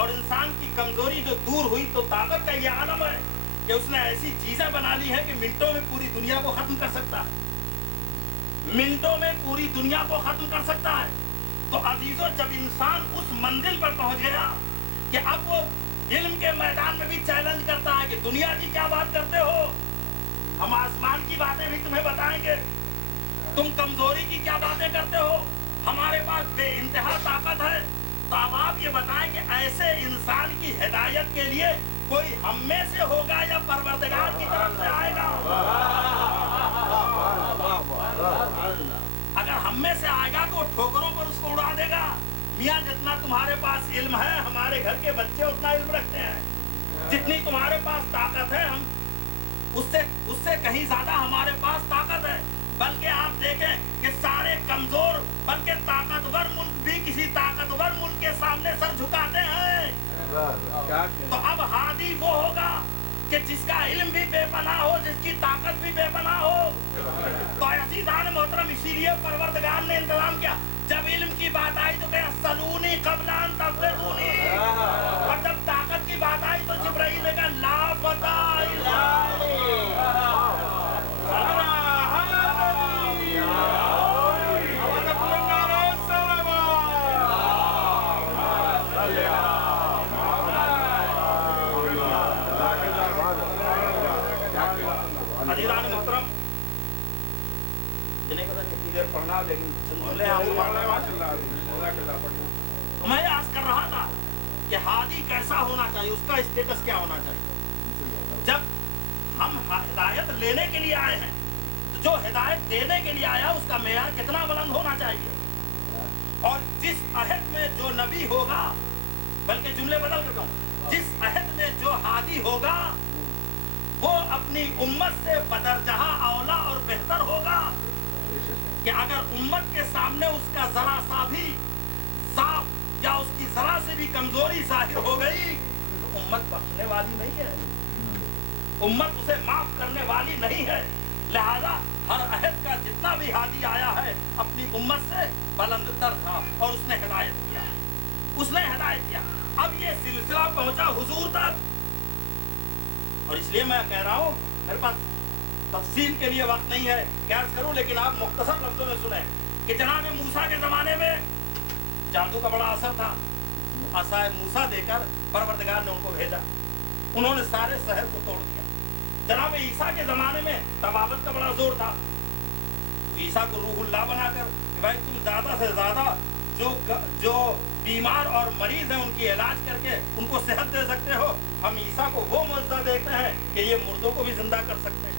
اور انسان کی کمزوری جو دور ہوئی تو طاقت کا یہ عالم ہے کہ اس نے ایسی چیزیں بنا لی ہیں کہ منٹوں میں پوری دنیا کو ختم کر سکتا ہے، منٹوں میں پوری دنیا کو ختم کر سکتا ہے۔ تو عزیزو، جب انسان اس منزل پر پہنچ گیا کہ اب وہ علم کے میدان میں بھی چیلنج کرتا ہے کہ دنیا کی کیا بات کرتے ہو، ہم آسمان کی باتیں بھی تمہیں بتائیں گے، تم کمزوری کی کیا باتیں کرتے ہو، ہمارے پاس بے انتہا طاقت ہے۔ تو اب آپ یہ بتائیں کہ ایسے انسان کی ہدایت کے لیے کوئی ہم میں سے ہوگا یا پروردگار کی طرف سے آئے گا؟ اگر ہم میں سے آئے گا تو ٹھوکروں پر اس کو اڑا دے گا۔ میاں جتنا تمہارے پاس علم ہے، ہمارے گھر کے بچے اتنا علم رکھتے ہیں، جتنی تمہارے پاس طاقت ہے ہم اس سے کہیں زیادہ ہمارے پاس طاقت ہے۔ بلکہ آپ دیکھیں کہ سارے کمزور بلکہ طاقتور ملک بھی کسی طاقتور ملک کے سامنے سر جھکاتے ہیں۔ تو اب ہادی وہ ہوگا کہ جس کا علم بھی بے پناہ ہو، جس کی طاقت بھی بے پناہ ہو۔ تو عزیزان محترم، اسی لیے پروردگار نے انتظام کیا، جب علم کی بات آئی تو کہا سلونی قبل ان تفردونی، اور جب طاقت کی بات آئی تو جبرائیل نے کہا لا فتح الا عزیزان محترم، جنہیں پتا کتنی دیر پڑھنا، لیکن میں آج کر رہا تھا کہ ہادی کیسا ہونا چاہیے، اس کا اسٹیٹس کیا ہونا چاہیے۔ جب ہم ہدایت لینے کے لیے آئے ہیں تو جو ہدایت دینے کے لیے آیا اس کا معیار کتنا بلند ہونا چاہیے، اور جس عہد میں جو نبی ہوگا، بلکہ جملے بدل کرتا ہوں، جس عہد میں جو ہادی ہوگا وہ اپنی امت سے بدرجہ اولا اور بہتر ہوگا، کہ اگر امت کے سامنے اس کا ذرا سا بھی ضعف یا اس کی ذرا سے بھی کمزوری ظاہر ہو گئی تو امت بخشنے والی نہیں ہے، امت اسے معاف کرنے والی نہیں ہے۔ لہذا ہر عہد کا جتنا بھی ہادی آیا ہے اپنی امت سے بلند تر تھا، اور اس نے ہدایت کیا، اس نے ہدایت کیا۔ اب یہ سلسلہ پہنچا حضور تک، اور اس لیے میں کہہ رہا ہوں، میرے پاس تفصیل کے لیے وقت نہیں ہے کہ عرض کروں، لیکن آپ مختصر لفظوں میں سنیں کہ جناب موسیٰ کے زمانے میں جادو کا بڑا اثر تھا، عصائے موسیٰ دے کر پروردگار نے ان کو بھیجا، انہوں نے سارے شہر کو توڑ دیا۔ جناب عیسیٰ کے زمانے میں طبابت کا بڑا زور تھا، عیسیٰ کو روح اللہ بنا کر کہ بھائی تم زیادہ سے زیادہ جو بیمار اور مریض ہیں ان کی علاج کر کے ان کو صحت دے سکتے ہو۔ ہم عیسیٰ کو وہ معجزہ دیکھتے ہیں کہ یہ مردوں کو بھی زندہ کر سکتے ہیں۔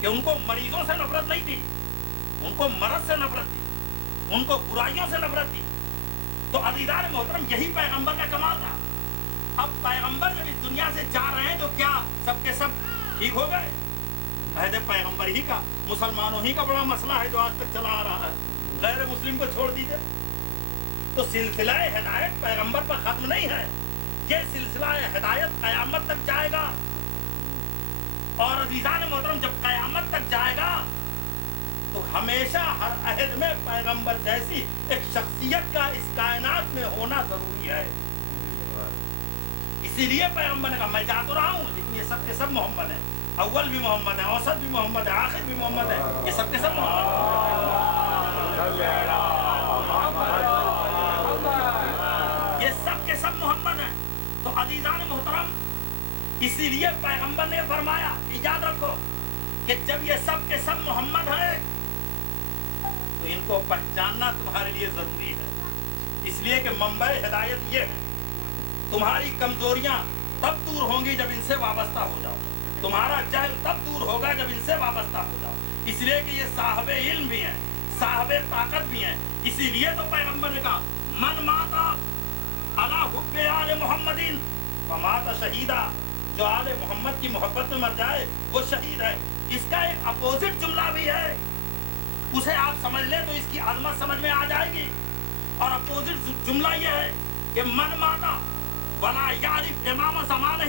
کہ ان کو مریضوں سے نفرت نہیں تھی, ان کو مرض سے نفرت تھی, ان کو برائیوں سے نفرت تھی. تو عزیزان محترم یہی پیغمبر کا کمال تھا. اب پیغمبر جب اس دنیا سے جا رہے ہیں تو کیا سب کے سب ٹھیک ہو گئے؟ عہد پیغمبر ہی کا, مسلمانوں ہی کا بڑا مسئلہ ہے جو آج تک چلا آ رہا ہے, غیر مسلم کو چھوڑ دیجیے. تو سلسلہ ہدایت پیغمبر پر ختم نہیں ہے, یہ سلسلہ ہدایت قیامت تک جائے گا. اور عزیزان محترم جب قیامت تک جائے گا تو ہمیشہ ہر عہد میں پیغمبر جیسی ایک شخصیت کا اس کائنات میں ہونا ضروری ہے. اسی لیے پیغمبر نے کہا میں جا تو رہا ہوں لیکن یہ سب کے سب محمد ہیں, اول بھی محمد ہے, اوسط بھی محمد ہے, آخر بھی محمد ہے, یہ سب کے سب محمد ہیں, یہ سب کے سب محمد ہیں. تو عزیزان محترم اسی لیے پیغمبر نے فرمایا کہ یاد رکھو کہ جب یہ سب کے سب محمد ہیں تو ان کو پہچاننا تمہارے لیے ضروری ہے. اس لیے کہ منبع ہدایت یہ ہے, تمہاری کمزوریاں تب دور ہوں گی جب ان سے وابستہ ہو جاؤ, تمہارا جہل تب دور ہوگا جب ان سے وابستہ ہو جاؤ. اس لیے کہ یہ صاحب علم بھی ہیں, صاحب طاقت بھی ہیں. اسی لیے تو پیغمبر نے کہا من ماتا علی حب آل محمدین فمات شہیدہ, جو آل محمد کی محبت میں مر جائے وہ شہید ہے. اس کا ایک اپوزٹ جملہ بھی ہے, اسے آپ سمجھ لیں تو اس کی عظمت سمجھ میں آ جائے گی. اور اپوزٹ جملہ یہ ہے کہ من ماتا ولا یعرف امام زمانہ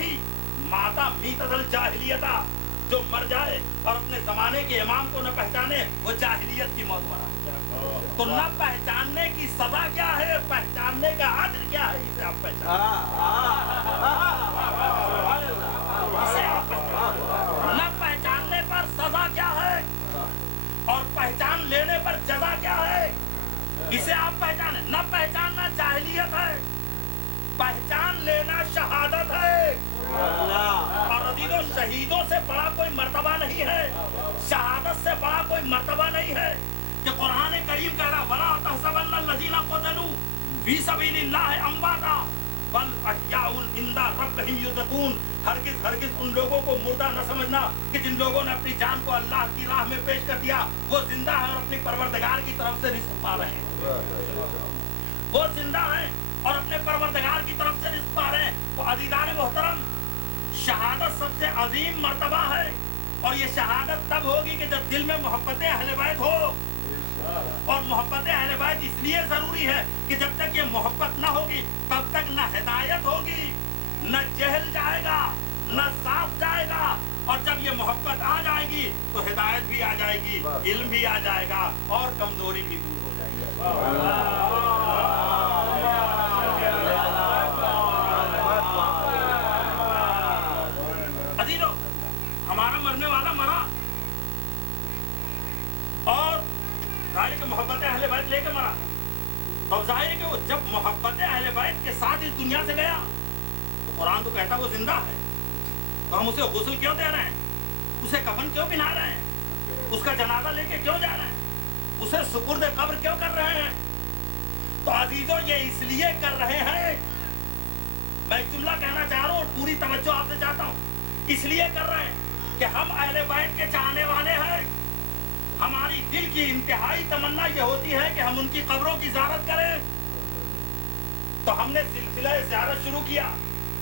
ماتا میتۃ الجاہلیتا, جو مر جائے اور اپنے زمانے کے امام کو نہ پہچانے وہ جاہلیت کی موت مرا. تو نہ پہچاننے کی سزا کیا ہے, پہچاننے کا اجر کیا ہے, اسے آپ پہچانیں. نہ پہچاننے پر سزا کیا ہے اور پہچان لینے پر جزا کیا ہے, اسے آپ پہچانیں. نہ پہچاننا جاہلیت ہے, پہچان لینا شہادت ہے. اور عزیزوں شہیدوں سے بڑا کوئی مرتبہ نہیں ہے, شہادت سے بڑا کوئی مرتبہ نہیں ہے. کہ قرآن کریم کہہ رہا وَلَا تَحْسَبَنَّ الَّذِينَ قُتِلُوا فِي سَبِيلِ اللَّهِ أَمْوَاتًا بَلْ أَحْيَاءٌ عِندَ رَبِّهِمْ يُرْزَقُونَ. ہرگز ان لوگوں کو مردہ نہ سمجھنا کہ جن لوگوں نے اپنی جان کو اللہ کی راہ میں پیش کر دیا وہ زندہ ہیں اور اپنی پروردگار کی طرف سے رزق پا رہے ہیں. وہ زندہ ہیں اور اپنے پروردگار کی طرف سے رزق پا رہے ہیں. تو عزیزان محترم شہادت سب سے عظیم مرتبہ ہے, اور یہ شہادت تب ہوگی کہ جب دل میں محبت اہل بیت ہو. اور محبت اہل بیت اس لیے ضروری ہے کہ جب تک یہ محبت نہ ہوگی تب تک نہ ہدایت ہوگی, نہ جہل جائے گا, نہ صاف جائے گا. اور جب یہ محبت آ جائے گی تو ہدایت بھی آ جائے گی, علم بھی آ جائے گا اور کمزوری بھی دور ہو جائے گی. عزیزو ہمارا مرنے والا مرا اور ظاہر کہ محبت اہل بیت لے کے مرا. تو ظاہر ہے کہ وہ جب محبت اہل بیت کے ساتھ اس دنیا سے گیا تو قرآن تو کہتا وہ زندہ ہے, تو ہم اسے غسل کیوں دے رہے ہیں, اسے کفن کیوں پہنا رہے ہیں, اس کا جنازہ لے کے کیوں جا رہے ہیں, اسے سپرد قبر کیوں کر رہے ہیں. تو عزیزوں یہ اس لیے کر رہے ہیں, میں ایک جملہ کہنا چاہ رہا ہوں اور پوری توجہ آپ سے چاہتا ہوں, اس لیے کر رہے ہیں کہ ہم اہل بیت کے چاہنے والے ہیں. ہماری دل کی انتہائی تمنا یہ ہوتی ہے کہ ہم ان کی قبروں کی زیارت کریں. تو ہم نے سلسلہ زیارت شروع کیا,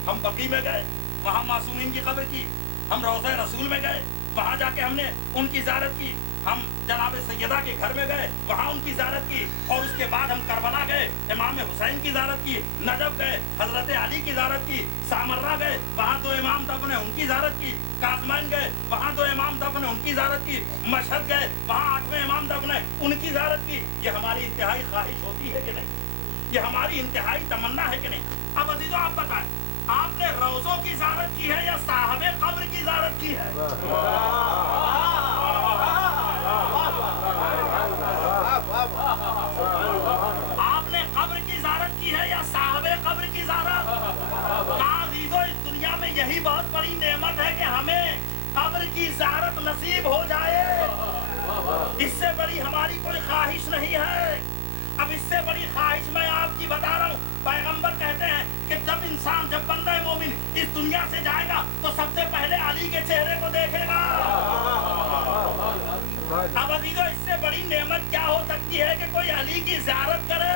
ہم بقیع میں گئے, وہاں معصومین کی قبر کی. ہم روضہ رسول میں گئے, وہاں جا کے ہم نے ان کی زیارت کی. ہم جناب سیدہ کے گھر میں گئے, وہاں ان کی زیارت کی. اور اس کے بعد ہم کربلا گئے, امام حسین کی زیارت کی. نجف گئے, حضرت علی کی زیارت کی. سامرہ گئے, وہاں تو امام دفن ہے, ان کی زیارت کی. کاظمین گئے, وہاں تو امام دفن ہے, ان کی زیارت کی. مشہد گئے, وہاں 8ویں امام دفن ہے, ان کی زیارت کی. یہ ہماری انتہائی خواہش ہوتی ہے کہ نہیں, یہ ہماری انتہائی تمنا ہے کہ نہیں. اب عزیزو آپ بتائیں آپ نے روضوں کی زیارت کی ہے یا صاحب قبر کی زیارت کی ہے؟ آپ نے قبر کی زیارت کی ہے یا صاحب قبر کی زیارت؟ عزیزو اس دنیا میں یہی بہت بڑی نعمت ہے کہ ہمیں قبر کی زیارت نصیب ہو جائے. اس سے بڑی ہماری کوئی خواہش نہیں ہے. اب اس سے بڑی خواہش میں آپ کی بتا رہا ہوں. پیغمبر کہتے ہیں کہ جب بندہ مومن اس دنیا سے جائے گا تو سب سے پہلے علی کے چہرے کو دیکھے گا. کی ہے کہ کوئی علی کی زیارت کرے.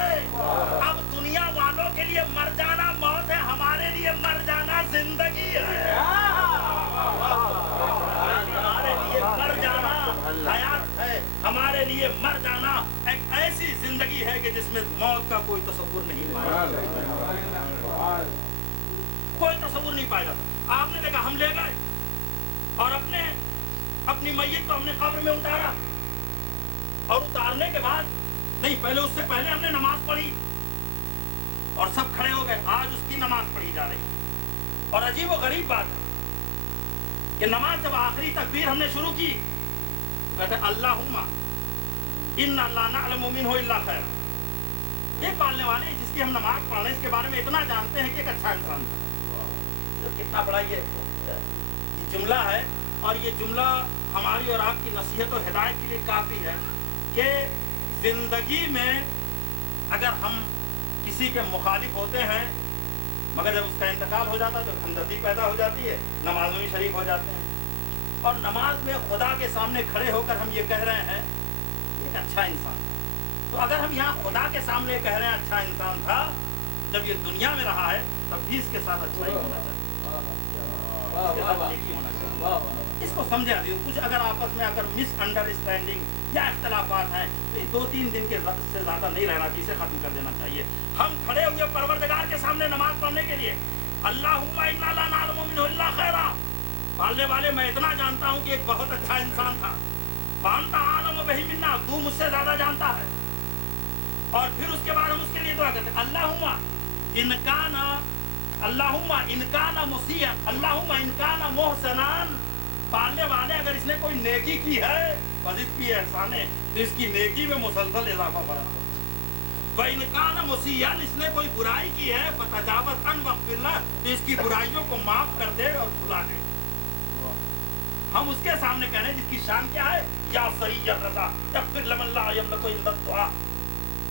اب دنیا والوں کے لیے مر جانا موت ہے, ہمارے لیے مر جانا زندگی ہے. ہمارے لیے مر جانا حیات ہے, ہمارے لیے مر جانا ایک ایسی زندگی ہے کہ جس میں موت کا کوئی تصور نہیں پایا, کوئی تصور نہیں پایا. آپ نے دیکھا ہم لے گئے اور اپنی میت کو ہم نے قبر میں اتارا, اور اتارنے کے بعد نہیں, پہلے اس سے پہلے ہم نے نماز پڑھی اور سب کھڑے ہو گئے. آج اس کی نماز پڑھی جا رہی, اور عجیب و غریب بات ہے کہ نماز جب آخری تکبیر ہم نے شروع کی, کہتے اللہم انا لا نعلم منہ الا خیر. یہ پالنے والے جس کی ہم نماز پڑھ رہے ہیں اس کے بارے میں اتنا جانتے ہیں کہ ایک اچھا انسان تھا. کتنا بڑا یہ جملہ ہے, اور یہ جملہ ہماری اور آپ کی نصیحت و ہدایت کے لیے کافی ہے کہ زندگی میں اگر ہم کسی کے مخالف ہوتے ہیں, مگر جب اس کا انتقال ہو جاتا ہے تو ہمدردی پیدا ہو جاتی ہے, نماز میں بھی شریک ہو جاتے ہیں, اور نماز میں خدا کے سامنے کھڑے ہو کر ہم یہ کہہ رہے ہیں ایک اچھا انسان تھا. تو اگر ہم یہاں خدا کے سامنے کہہ رہے ہیں اچھا انسان تھا, جب یہ دنیا میں رہا ہے تب بھی اس کے ساتھ اچھا ہی ہونا چاہیے, اس کے ساتھ نیکی ہونا چاہیے. اس کو سمجھا دیو. کچھ اگر آپس میں اگر مس انڈرسٹینڈنگ یا اختلافات ہیں تو 2-3 دن کے سے زیادہ نہیں رہنا چاہیے, اسے ختم کر دینا چاہیے. ہم کھڑے ہوئے پروردگار کے سامنے نماز پڑھنے کے لیے, اللہم انا لا نعلم منہ الا خیرا. پالنے والے میں اتنا جانتا ہوں کہ ایک بہت اچھا انسان تھا. وانت اعلم بہ منا, تو مجھ سے زیادہ جانتا ہے. اور پھر اس کے بعد ہم اس کے لیے دعا کرتے ہیں اللہم ان کان مسیئا, اللہم ان کان محسنان. پالنے والے اگر اس نے کوئی نیکی کی ہے, فضیلت کی احسان ہے, تو اس کی نیکی میں مسلسل اضافہ فرما. وَإِنْ كَانَ مُسِيئًا, اس نے کوئی برائی کی ہے, فَتَجَاوَزْ عَنْ وَاغْفِرْ لَهُ, تو اس کی برائیوں کو معاف کر دے اور بھلا دے. ہم اس کے سامنے کہہ رہے ہیں جس کی شان کیا ہے, یا سریع الرضا یغفر لمن لا یملک الا الدعاء.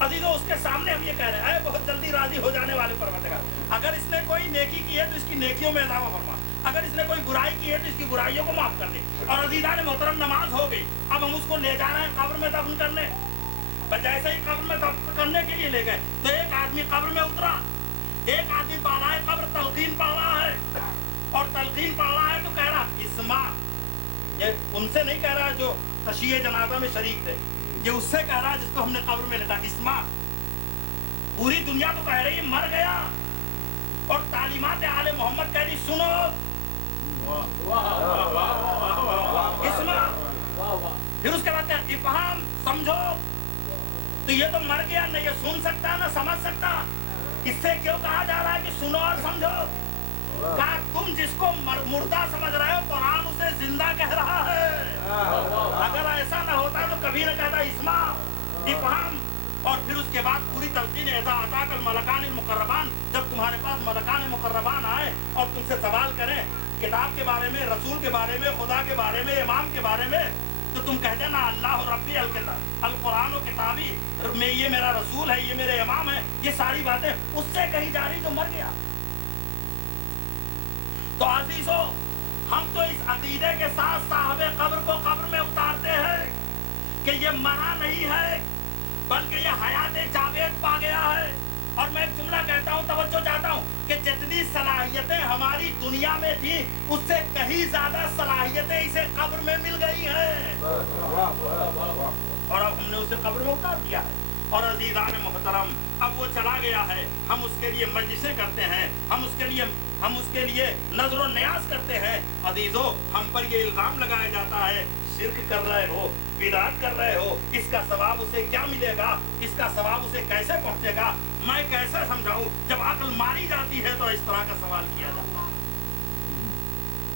عزیزو اس کے سامنے ہم یہ کہہ رہے ہیں بہت جلدی راضی ہو جانے والے پروردگار, اگر اس نے کوئی نیکی کی ہے تو اس کی نیکیوں میں اضافہ فرما, اگر اس نے کوئی برائی کی ہے تو اس کی برائیوں کو معاف کر دے. اور عزیزان محترم, نماز ہو گئی, اب ہم اس کو لے جا رہے ہیں قبر میں دفن کرنے. جیسے ہی قبر میں دفن کرنے کے لیے لے گئے تو ایک آدمی قبر میں اترا, ایک آدمی بالائے قبر تلقین پڑھ رہا ہے, اور تلقین پڑھ رہا ہے تو کہہ رہا اسما. یہ ان سے نہیں کہہ رہا جو تشییع جنازہ میں شریک تھے, یہ اس سے کہہ رہا ہے جس کو ہم نے قبر میں لیتا, اسما. پوری دنیا تو کہہ رہی مر گیا, اور تعلیمات آل محمد کہہ رہی سنو اسما. پھر اس کے بعد افہام, سمجھو. تو یہ تو مر گیا, نہ یہ سن سکتا نہ سمجھ سکتا. اس سے کیوں کہا جا رہا ہے کہ سنو اور سمجھو؟ کہا تم جس کو مردہ سمجھ رہے ہو, قرآن اسے زندہ کہہ رہا ہے. اگر ایسا نہ ہوتا تو کبھی نہ کہتا اسما, افہام. اور پھر اس کے بعد پوری تلقین اذا اتاک الملکان المقربان, جب تمہارے پاس ملکان مقربان آئے اور تم سے سوال کریں کتاب کے بارے میں, رسول کے بارے میں, خدا کے بارے میں, امام کے بارے میں, تو تم کہہ دینا اللہ ربی القرآن و کتابی, میں یہ میرا رسول ہے, یہ میرے امام ہے. یہ ساری باتیں اس سے کہی جا رہی جو مر گیا. تو عزیزو, ہم تو اس عقیدے کے ساتھ صاحب قبر کو قبر میں اتارتے ہیں کہ یہ مرا نہیں ہے بلکہ یہ حیات جاوید پا گیا ہے. اور میں ایک جملہ کہتا ہوں, توجہ چاہتا ہوں کہ جتنی صلاحیتیں ہماری دنیا میں تھی اس سے کہیں زیادہ صلاحیتیں اسے قبر میں مل گئی ہیں, اور اب ہم نے اسے قبر میں اتار دیا ہے. اور عزیزان محترم, اب وہ چلا گیا ہے, ہم اس کے لیے مجلسیں کرتے ہیں, ہم اس کے لیے نظر و نیاز کرتے ہیں. عزیزو, ہم پر یہ الزام لگایا جاتا ہے شرک کر رہے ہو, بدعت کر رہے ہو, اس کا ثواب اسے کیا ملے گا, اس کا ثواب اسے کیسے پہنچے گا. میں کیسے سمجھاؤں, جب عقل ماری جاتی ہے تو اس طرح کا سوال کیا جاتا ہے.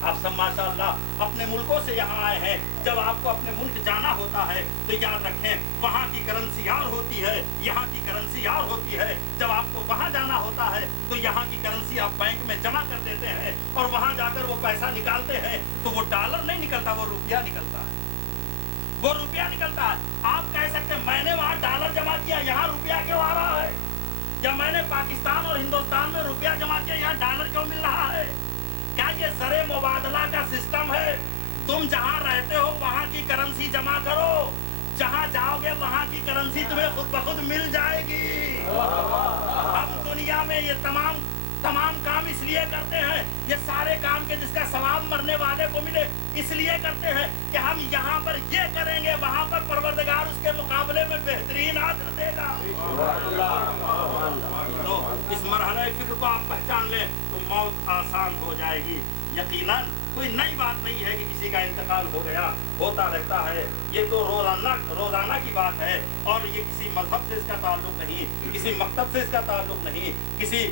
آپ سب ماشاءاللہ اپنے ملکوں سے یہاں آئے ہیں, جب آپ کو اپنے ملک جانا ہوتا ہے تو یاد رکھیں وہاں کی کرنسی اور ہوتی ہے, یہاں کی کرنسی اور ہوتی ہے. جب آپ کو وہاں جانا ہوتا ہے تو یہاں کی کرنسی آپ بینک میں جمع کر دیتے ہیں, اور وہاں جا کر وہ پیسہ نکالتے ہیں تو وہ ڈالر نہیں نکلتا, وہ روپیہ نکلتا ہے, وہ روپیہ نکلتا ہے. آپ کہہ سکتے ہیں میں نے وہاں ڈالر جمع کیا, یہاں روپیہ کیوں آ رہا ہے, یا میں نے پاکستان اور ہندوستان میں روپیہ جمع کیا, یہاں ڈالر کیوں مل رہا ہے. کیا یہ زر مبادلہ کا سسٹم ہے؟ تم جہاں رہتے ہو وہاں کی کرنسی جمع کرو, جہاں جاؤ گے وہاں کی کرنسی تمہیں خود بخود مل جائے گی. ہم دنیا میں یہ تمام کام اس لیے کرتے ہیں, یہ سارے کام کے جس کا ثواب مرنے والے کو ملے, اس لیے کرتے ہیں کہ ہم یہاں پر یہ کریں گے, وہاں پر پروردگار اس کے مقابلے میں بہترین اجر دے گا. تو اس مرحلہ فکر کو آپ پہچان لیں تو موت آسان ہو جائے گی. یقیناً کوئی نئی بات نہیں ہے کہ کسی کا انتقال ہو گیا, ہوتا رہتا ہے. یہ تو روزانہ کی بات ہے, اور یہ کسی مذہب سے اس کا تعلق نہیں, کسی مکتب سے اس کا تعلق نہیں, کسی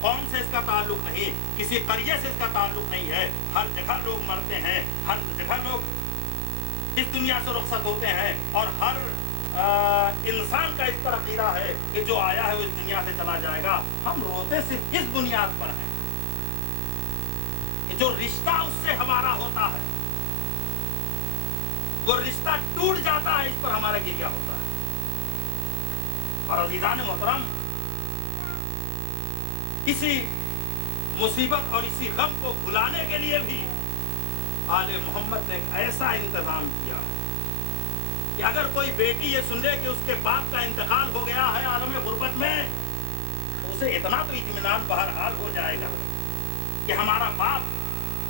قوم سے اس کا تعلق نہیں, کسی قریے سے اس کا تعلق نہیں ہے. ہر جگہ لوگ مرتے ہیں, ہر جگہ لوگ اس دنیا سے رخصت ہوتے ہیں, اور ہر انسان کا اس پر عقیدہ ہے کہ جو آیا ہے وہ اس دنیا سے چلا جائے گا. ہم روتے صرف اس بنیاد پر ہیں کہ جو رشتہ اس سے ہمارا ہوتا ہے, وہ رشتہ ٹوٹ جاتا ہے, اس پر ہمارا گریہ ہوتا ہے. اور عزیزان محترم, اسی مصیبت اور اسی غم کو بھلانے کے لیے بھی آل محمد نے ایک ایسا انتظام کیا کہ اگر کوئی بیٹی یہ سن لے کہ اس کے باپ کا انتقال ہو گیا ہے عالم غربت میں, تو اسے اتنا تو اطمینان بہرحال ہو جائے گا کہ ہمارا باپ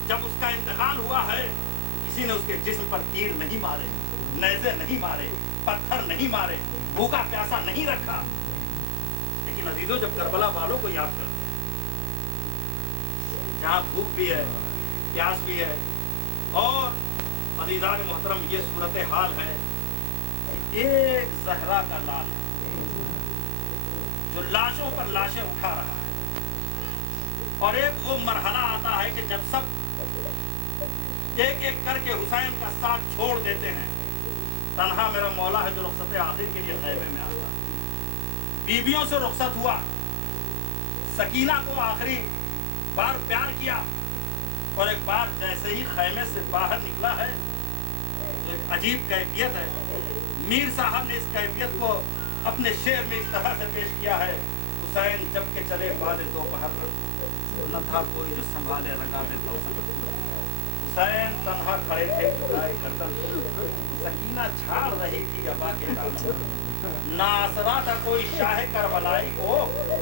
جب اس کا انتقال ہوا ہے کسی نے اس کے جسم پر تیر نہیں مارے, نیزے نہیں مارے, پتھر نہیں مارے, بھوکا پیاسا نہیں رکھا. لیکن عزیزوں, جب کربلا والوں کو یاد کرتے جہاں بھوک بھی ہے, پیاس بھی ہے, اور عزیزان محترم یہ صورتحال ہے کہ ایک زہرا کا لال جو لاشوں پر لاشیں اٹھا رہا ہے, اور ایک وہ مرحلہ آتا ہے کہ جب سب ایک ایک کر کے حسین کا ساتھ چھوڑ دیتے ہیں, تنہا میرا مولا ہے جو رخصت آخر کے لیے خیمے میں آتا ہے. بیویوں سے رخصت ہوا, سکینہ کو آخری بار پیار کیا, اور ایک بار جیسے ہی خیمے سے باہر نکلا ہے ایک عجیب کیفیت ہے. میر صاحب نے اس کیفیت کو اپنے شعر میں اس طرح سے پیش کیا ہے: حسین جب کہ چلے بعد دوپہر نہ تھا کوئی جو سنبھالے رکابے تو حسین تنہا کھڑے تھے جھکائے گردن, سکینہ جھاڑ رہی تھی ابا کے دامن, نہ آسرا تھا کوئی شاہ کربلائی کو,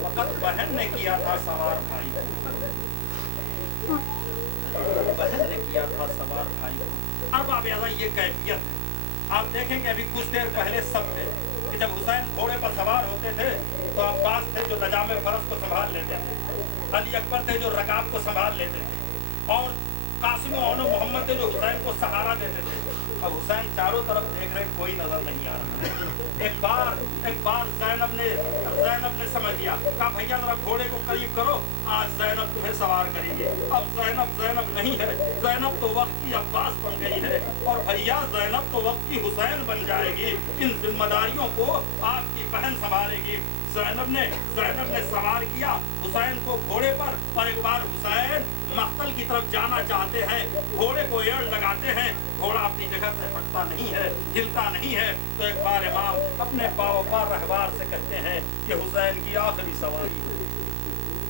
فقط بہن نے کیا تھا سوار بھائی کو, بہن نے کیا تھا سوار بھائی کو. اب آپ یہ کیفیت ہے. آپ دیکھیں کہ ابھی کچھ دیر پہلے سب تھے کہ جب حسین گھوڑے پر سوار ہوتے تھے تو عباس تھے جو نجام فرس کو سنبھال لیتے تھے, علی اکبر تھے جو رکاب کو سنبھال لیتے تھے, اور قاسم و عون و محمد تھے جو حسین کو سہارا دیتے تھے. اب حسین چاروں طرف دیکھ رہے, کوئی نظر نہیں آ رہا. ایک بار زینب نے سمجھ لیا, کہا بھیا ذرا گھوڑے کو قریب کرو, آج زینب تمہیں سوار کریں گے. اب زینب نہیں ہے, زینب تو وقت کی عباس بن گئی ہے, اور بھیا زینب تو وقت کی حسین بن جائے گی. ان ذمہ داریوں کو آپ کی بہن سنبھالے گی. زینب نے سوار کیا حسین کو گھوڑے پر, اور ایک بار حسین مقتل کی طرف جانا چاہتے ہیں, گھوڑے کو ایڑ لگاتے ہیں, گھوڑا اپنی جگہ سے ہٹتا نہیں ہے, ہلتا نہیں ہے. تو ایک بار امام اپنے باوقار رہبار سے کہتے ہیں کہ حسین کی آخری سواری ہوئی.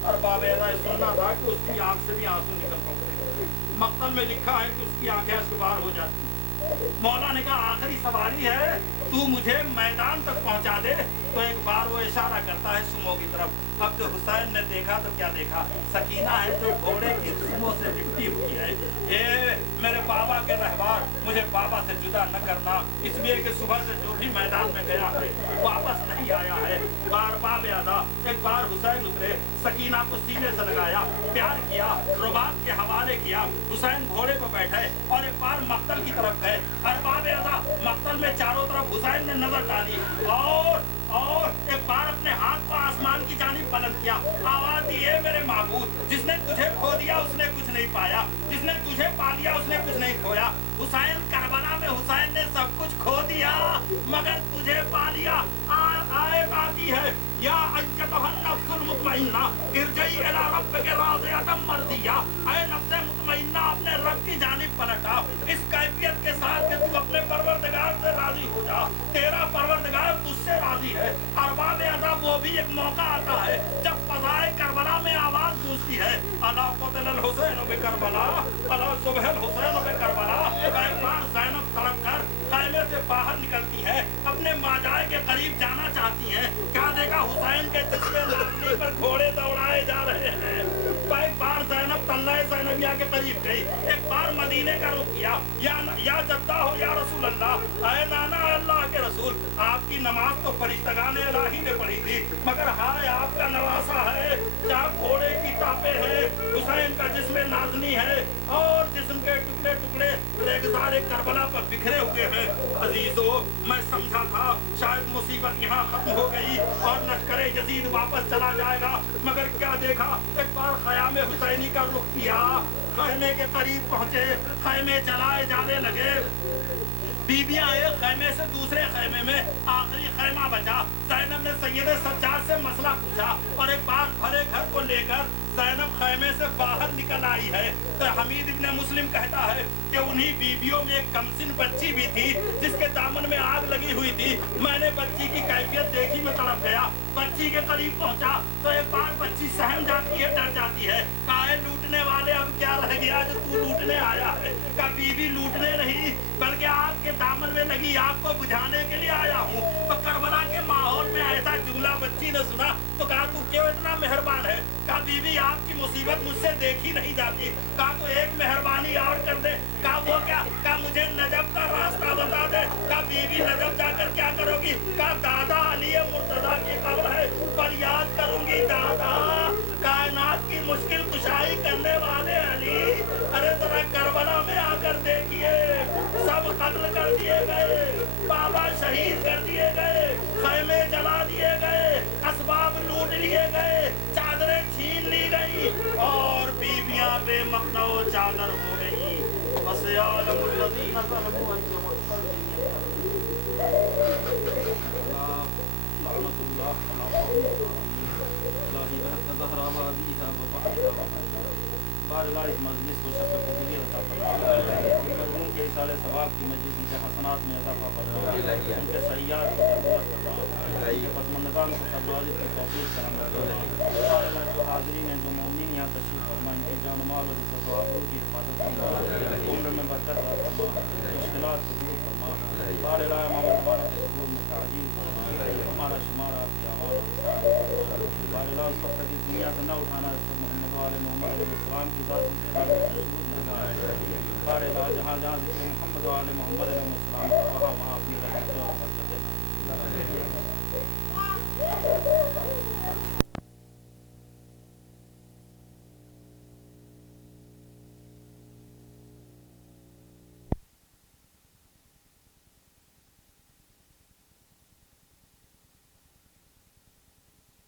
اور باب ایسا سننا تھا کہ اس کی آنکھ سے بھی آنسو نکل پڑتے ہیں. مقتل میں لکھا ہے کہ اس کی آنکھیں اشکبار ہو جاتی. مولا نے کہا آخری سواری ہے, تو مجھے میدان تک پہنچا دے. تو ایک بار وہ اشارہ کرتا ہے سمو کی طرف. اب جو حسین نے دیکھا تو کیا دیکھا, سکینہ ہے جو گھوڑے کی سمو سے لپٹی ہوئی ہے. اے میرے بابا کے رہبار, مجھے بابا سے جدا نہ کرنا, اس لیے کہ صبح سے جو بھی میدان میں گیا ہے واپس نہیں آیا ہے. بار باب ادا ایک بار حسین اترے, سکینہ کو سینے سے لگایا, پیار کیا, رباط کے حوالے کیا. حسین گھوڑے کو بیٹھے اور ایک بار مقتل کی طرف گئے. ارباب ادا مقتل میں چاروں طرف حسین نے نظر ڈالی, اور ایک بار اپنے ہاتھ کو آسمان کی جانب بلند کیا. آواز دی, اے میرے معبود, جس نے تجھے کھو دیا اس نے کچھ نہیں پایا, جس نے تجھے پا لیا اس نے کچھ نہیں کھویا. حسین کربلا میں حسین نے سب کچھ کھو دیا مگر تجھے پا لیا. آیت آتی ہے, یا ایتھا النفس المطمئنہ ارجعی الی ربک راضیۃ مرضیہ, اے نفس مطمئنہ اپنے رب کی جانب پلٹا اس کیفیت کے ساتھ کہ تو اپنے پروردگار سے راضی ہو جا. تیرا پروردگار تجھ سے راضی ہے. ارباب عذاب وہ بھی ایک موقع آتا ہے جب فضائے کربلا میں آواز گونجتی ہے, الا قتل الحسین بکربلا, الا صبح الحسین بکربلا. ایک بار زینب تڑپ کر خیمے سے باہر نکلتی ہے, اب اپنے ماجائے کے قریب جانا چاہتی ہیں. کیا دیکھا حسین کے جسم نازنی پر گھوڑے دوڑائے جا رہے ہیں. ایک بار زینب طلحہ زینبیہ کے قریب گئی, ایک بار مدینے کا رخ کیا. یا جدہ ہو یا رسول اللہ, اے نانا اللہ کے رسول, آپ کی نماز تو فرشتگان الہی نے پڑھی تھی, مگر ہائے آپ کا نواسا ہے, جہاں گھوڑے کی ٹاپیں ہیں, حسین کا جسم نازنی ہے اور جسم کے ٹکڑے ٹکڑے ریگزار کربلا پر بکھرے ہوئے ہیں. عزیزو, میں سمجھا تھا شاید مصیبت یہاں ختم ہو گئی اور لشکر یزید واپس چلا جائے گا, مگر کیا دیکھا, ایک بار خیام حسینی کا رخ کیا, خیمے کے قریب پہنچے, خیمے جلائے جانے لگے. بیویاں ایک خیمے سے دوسرے خیمے میں, آخری خیمہ بچا. زینب نے سید سجاد سے مسئلہ پوچھا اور ایک بار بھرے گھر کو لے کر زینب خیمے سے باہر نکل آئی ہے. تو حمید ابن مسلم کہتا ہے کہ انہی بیویوں میں ایک کمسن بچی بھی تھی جس کے دامن میں آگ لگی ہوئی تھی. میں نے بچی کی کیفیت دیکھی, میں تڑپ گیا. بچی کے قریب پہنچا تو ایک بار بچی سہم جاتی ہے, ڈر جاتی ہے. کہا لوٹنے والے اب کیا رہ گیا جو تو لوٹنے آیا ہے. کہا بیوی لوٹنے نہیں بلکہ آگ کے دامن میں لگی آگ کو بجھانے کے لیے آیا ہوں. تو کربلا کے ماحول میں ایسا جملہ بچی نے سنا تو کہا تو کیوں اتنا مہربان ہے. کہا بیوی آپ کی مصیبت مجھ سے دیکھی نہیں جاتی. کہا تو ایک مہربانی اور کر دے. کہا وہ کیا. کہا مجھے نجف کا راستہ بتا دے. کہا بیوی نجف جا کر کیا کرو گی. کہا دادا علی مرتضیٰ کی قبر ہے, پر یاد کروں گی دادا کائنات کی مشکل کشائی کرنے والے علی. ارے ذرا کربلا میں آ کر دیکھیے, سب قتل کر دیے گئے, بابا شہید کر دیے گئے, خیمے جلا دیے گئے, اسباب لوٹ لیے گئے, چادریں چھین لی گئی اور بیویاں بے مقنع و چادر ہو گئی. بس یعلم الذین ظلموا انهم لعنت اللہ الہی بہت ظہر آبادیہ و بحرہ. بار اللہ اس مجلس کو سب کو قبولیت عطا فرمائے. مرحوم کے اصال ثواب کی مجلس ان کے حسنات میں اضافہ فرمائے, ان کے سیئات کو درگزر فرمائے, ان کے پسماندگان کو قبول کی توفیق فرمائے. بار اللہ جو حاضرین ہیں, جو مومنین یہاں تشریف فرمائے, ان کی جان و مال اور عزت و آبرو کی حفاظت فرمائے, عمر میں برکت عطا فرمائے, مشکلات کو دور فرمائے. بار اللہ امام دوبارہ کے حضور میں تعجیل فرمائے, ہمارا شمارہ آپ کی آواز. بار اللہ اس وقت کی دنیا سے نہ اٹھانا, محمد والے محمد علیہ السلام کی ذات ان کے بارے میں شروع نہ. بار اللہ جہاں جہاں ذکر محمد والے محمد علیہ السلام وہاں وہاں اپنی رحمت اور برکت دینا.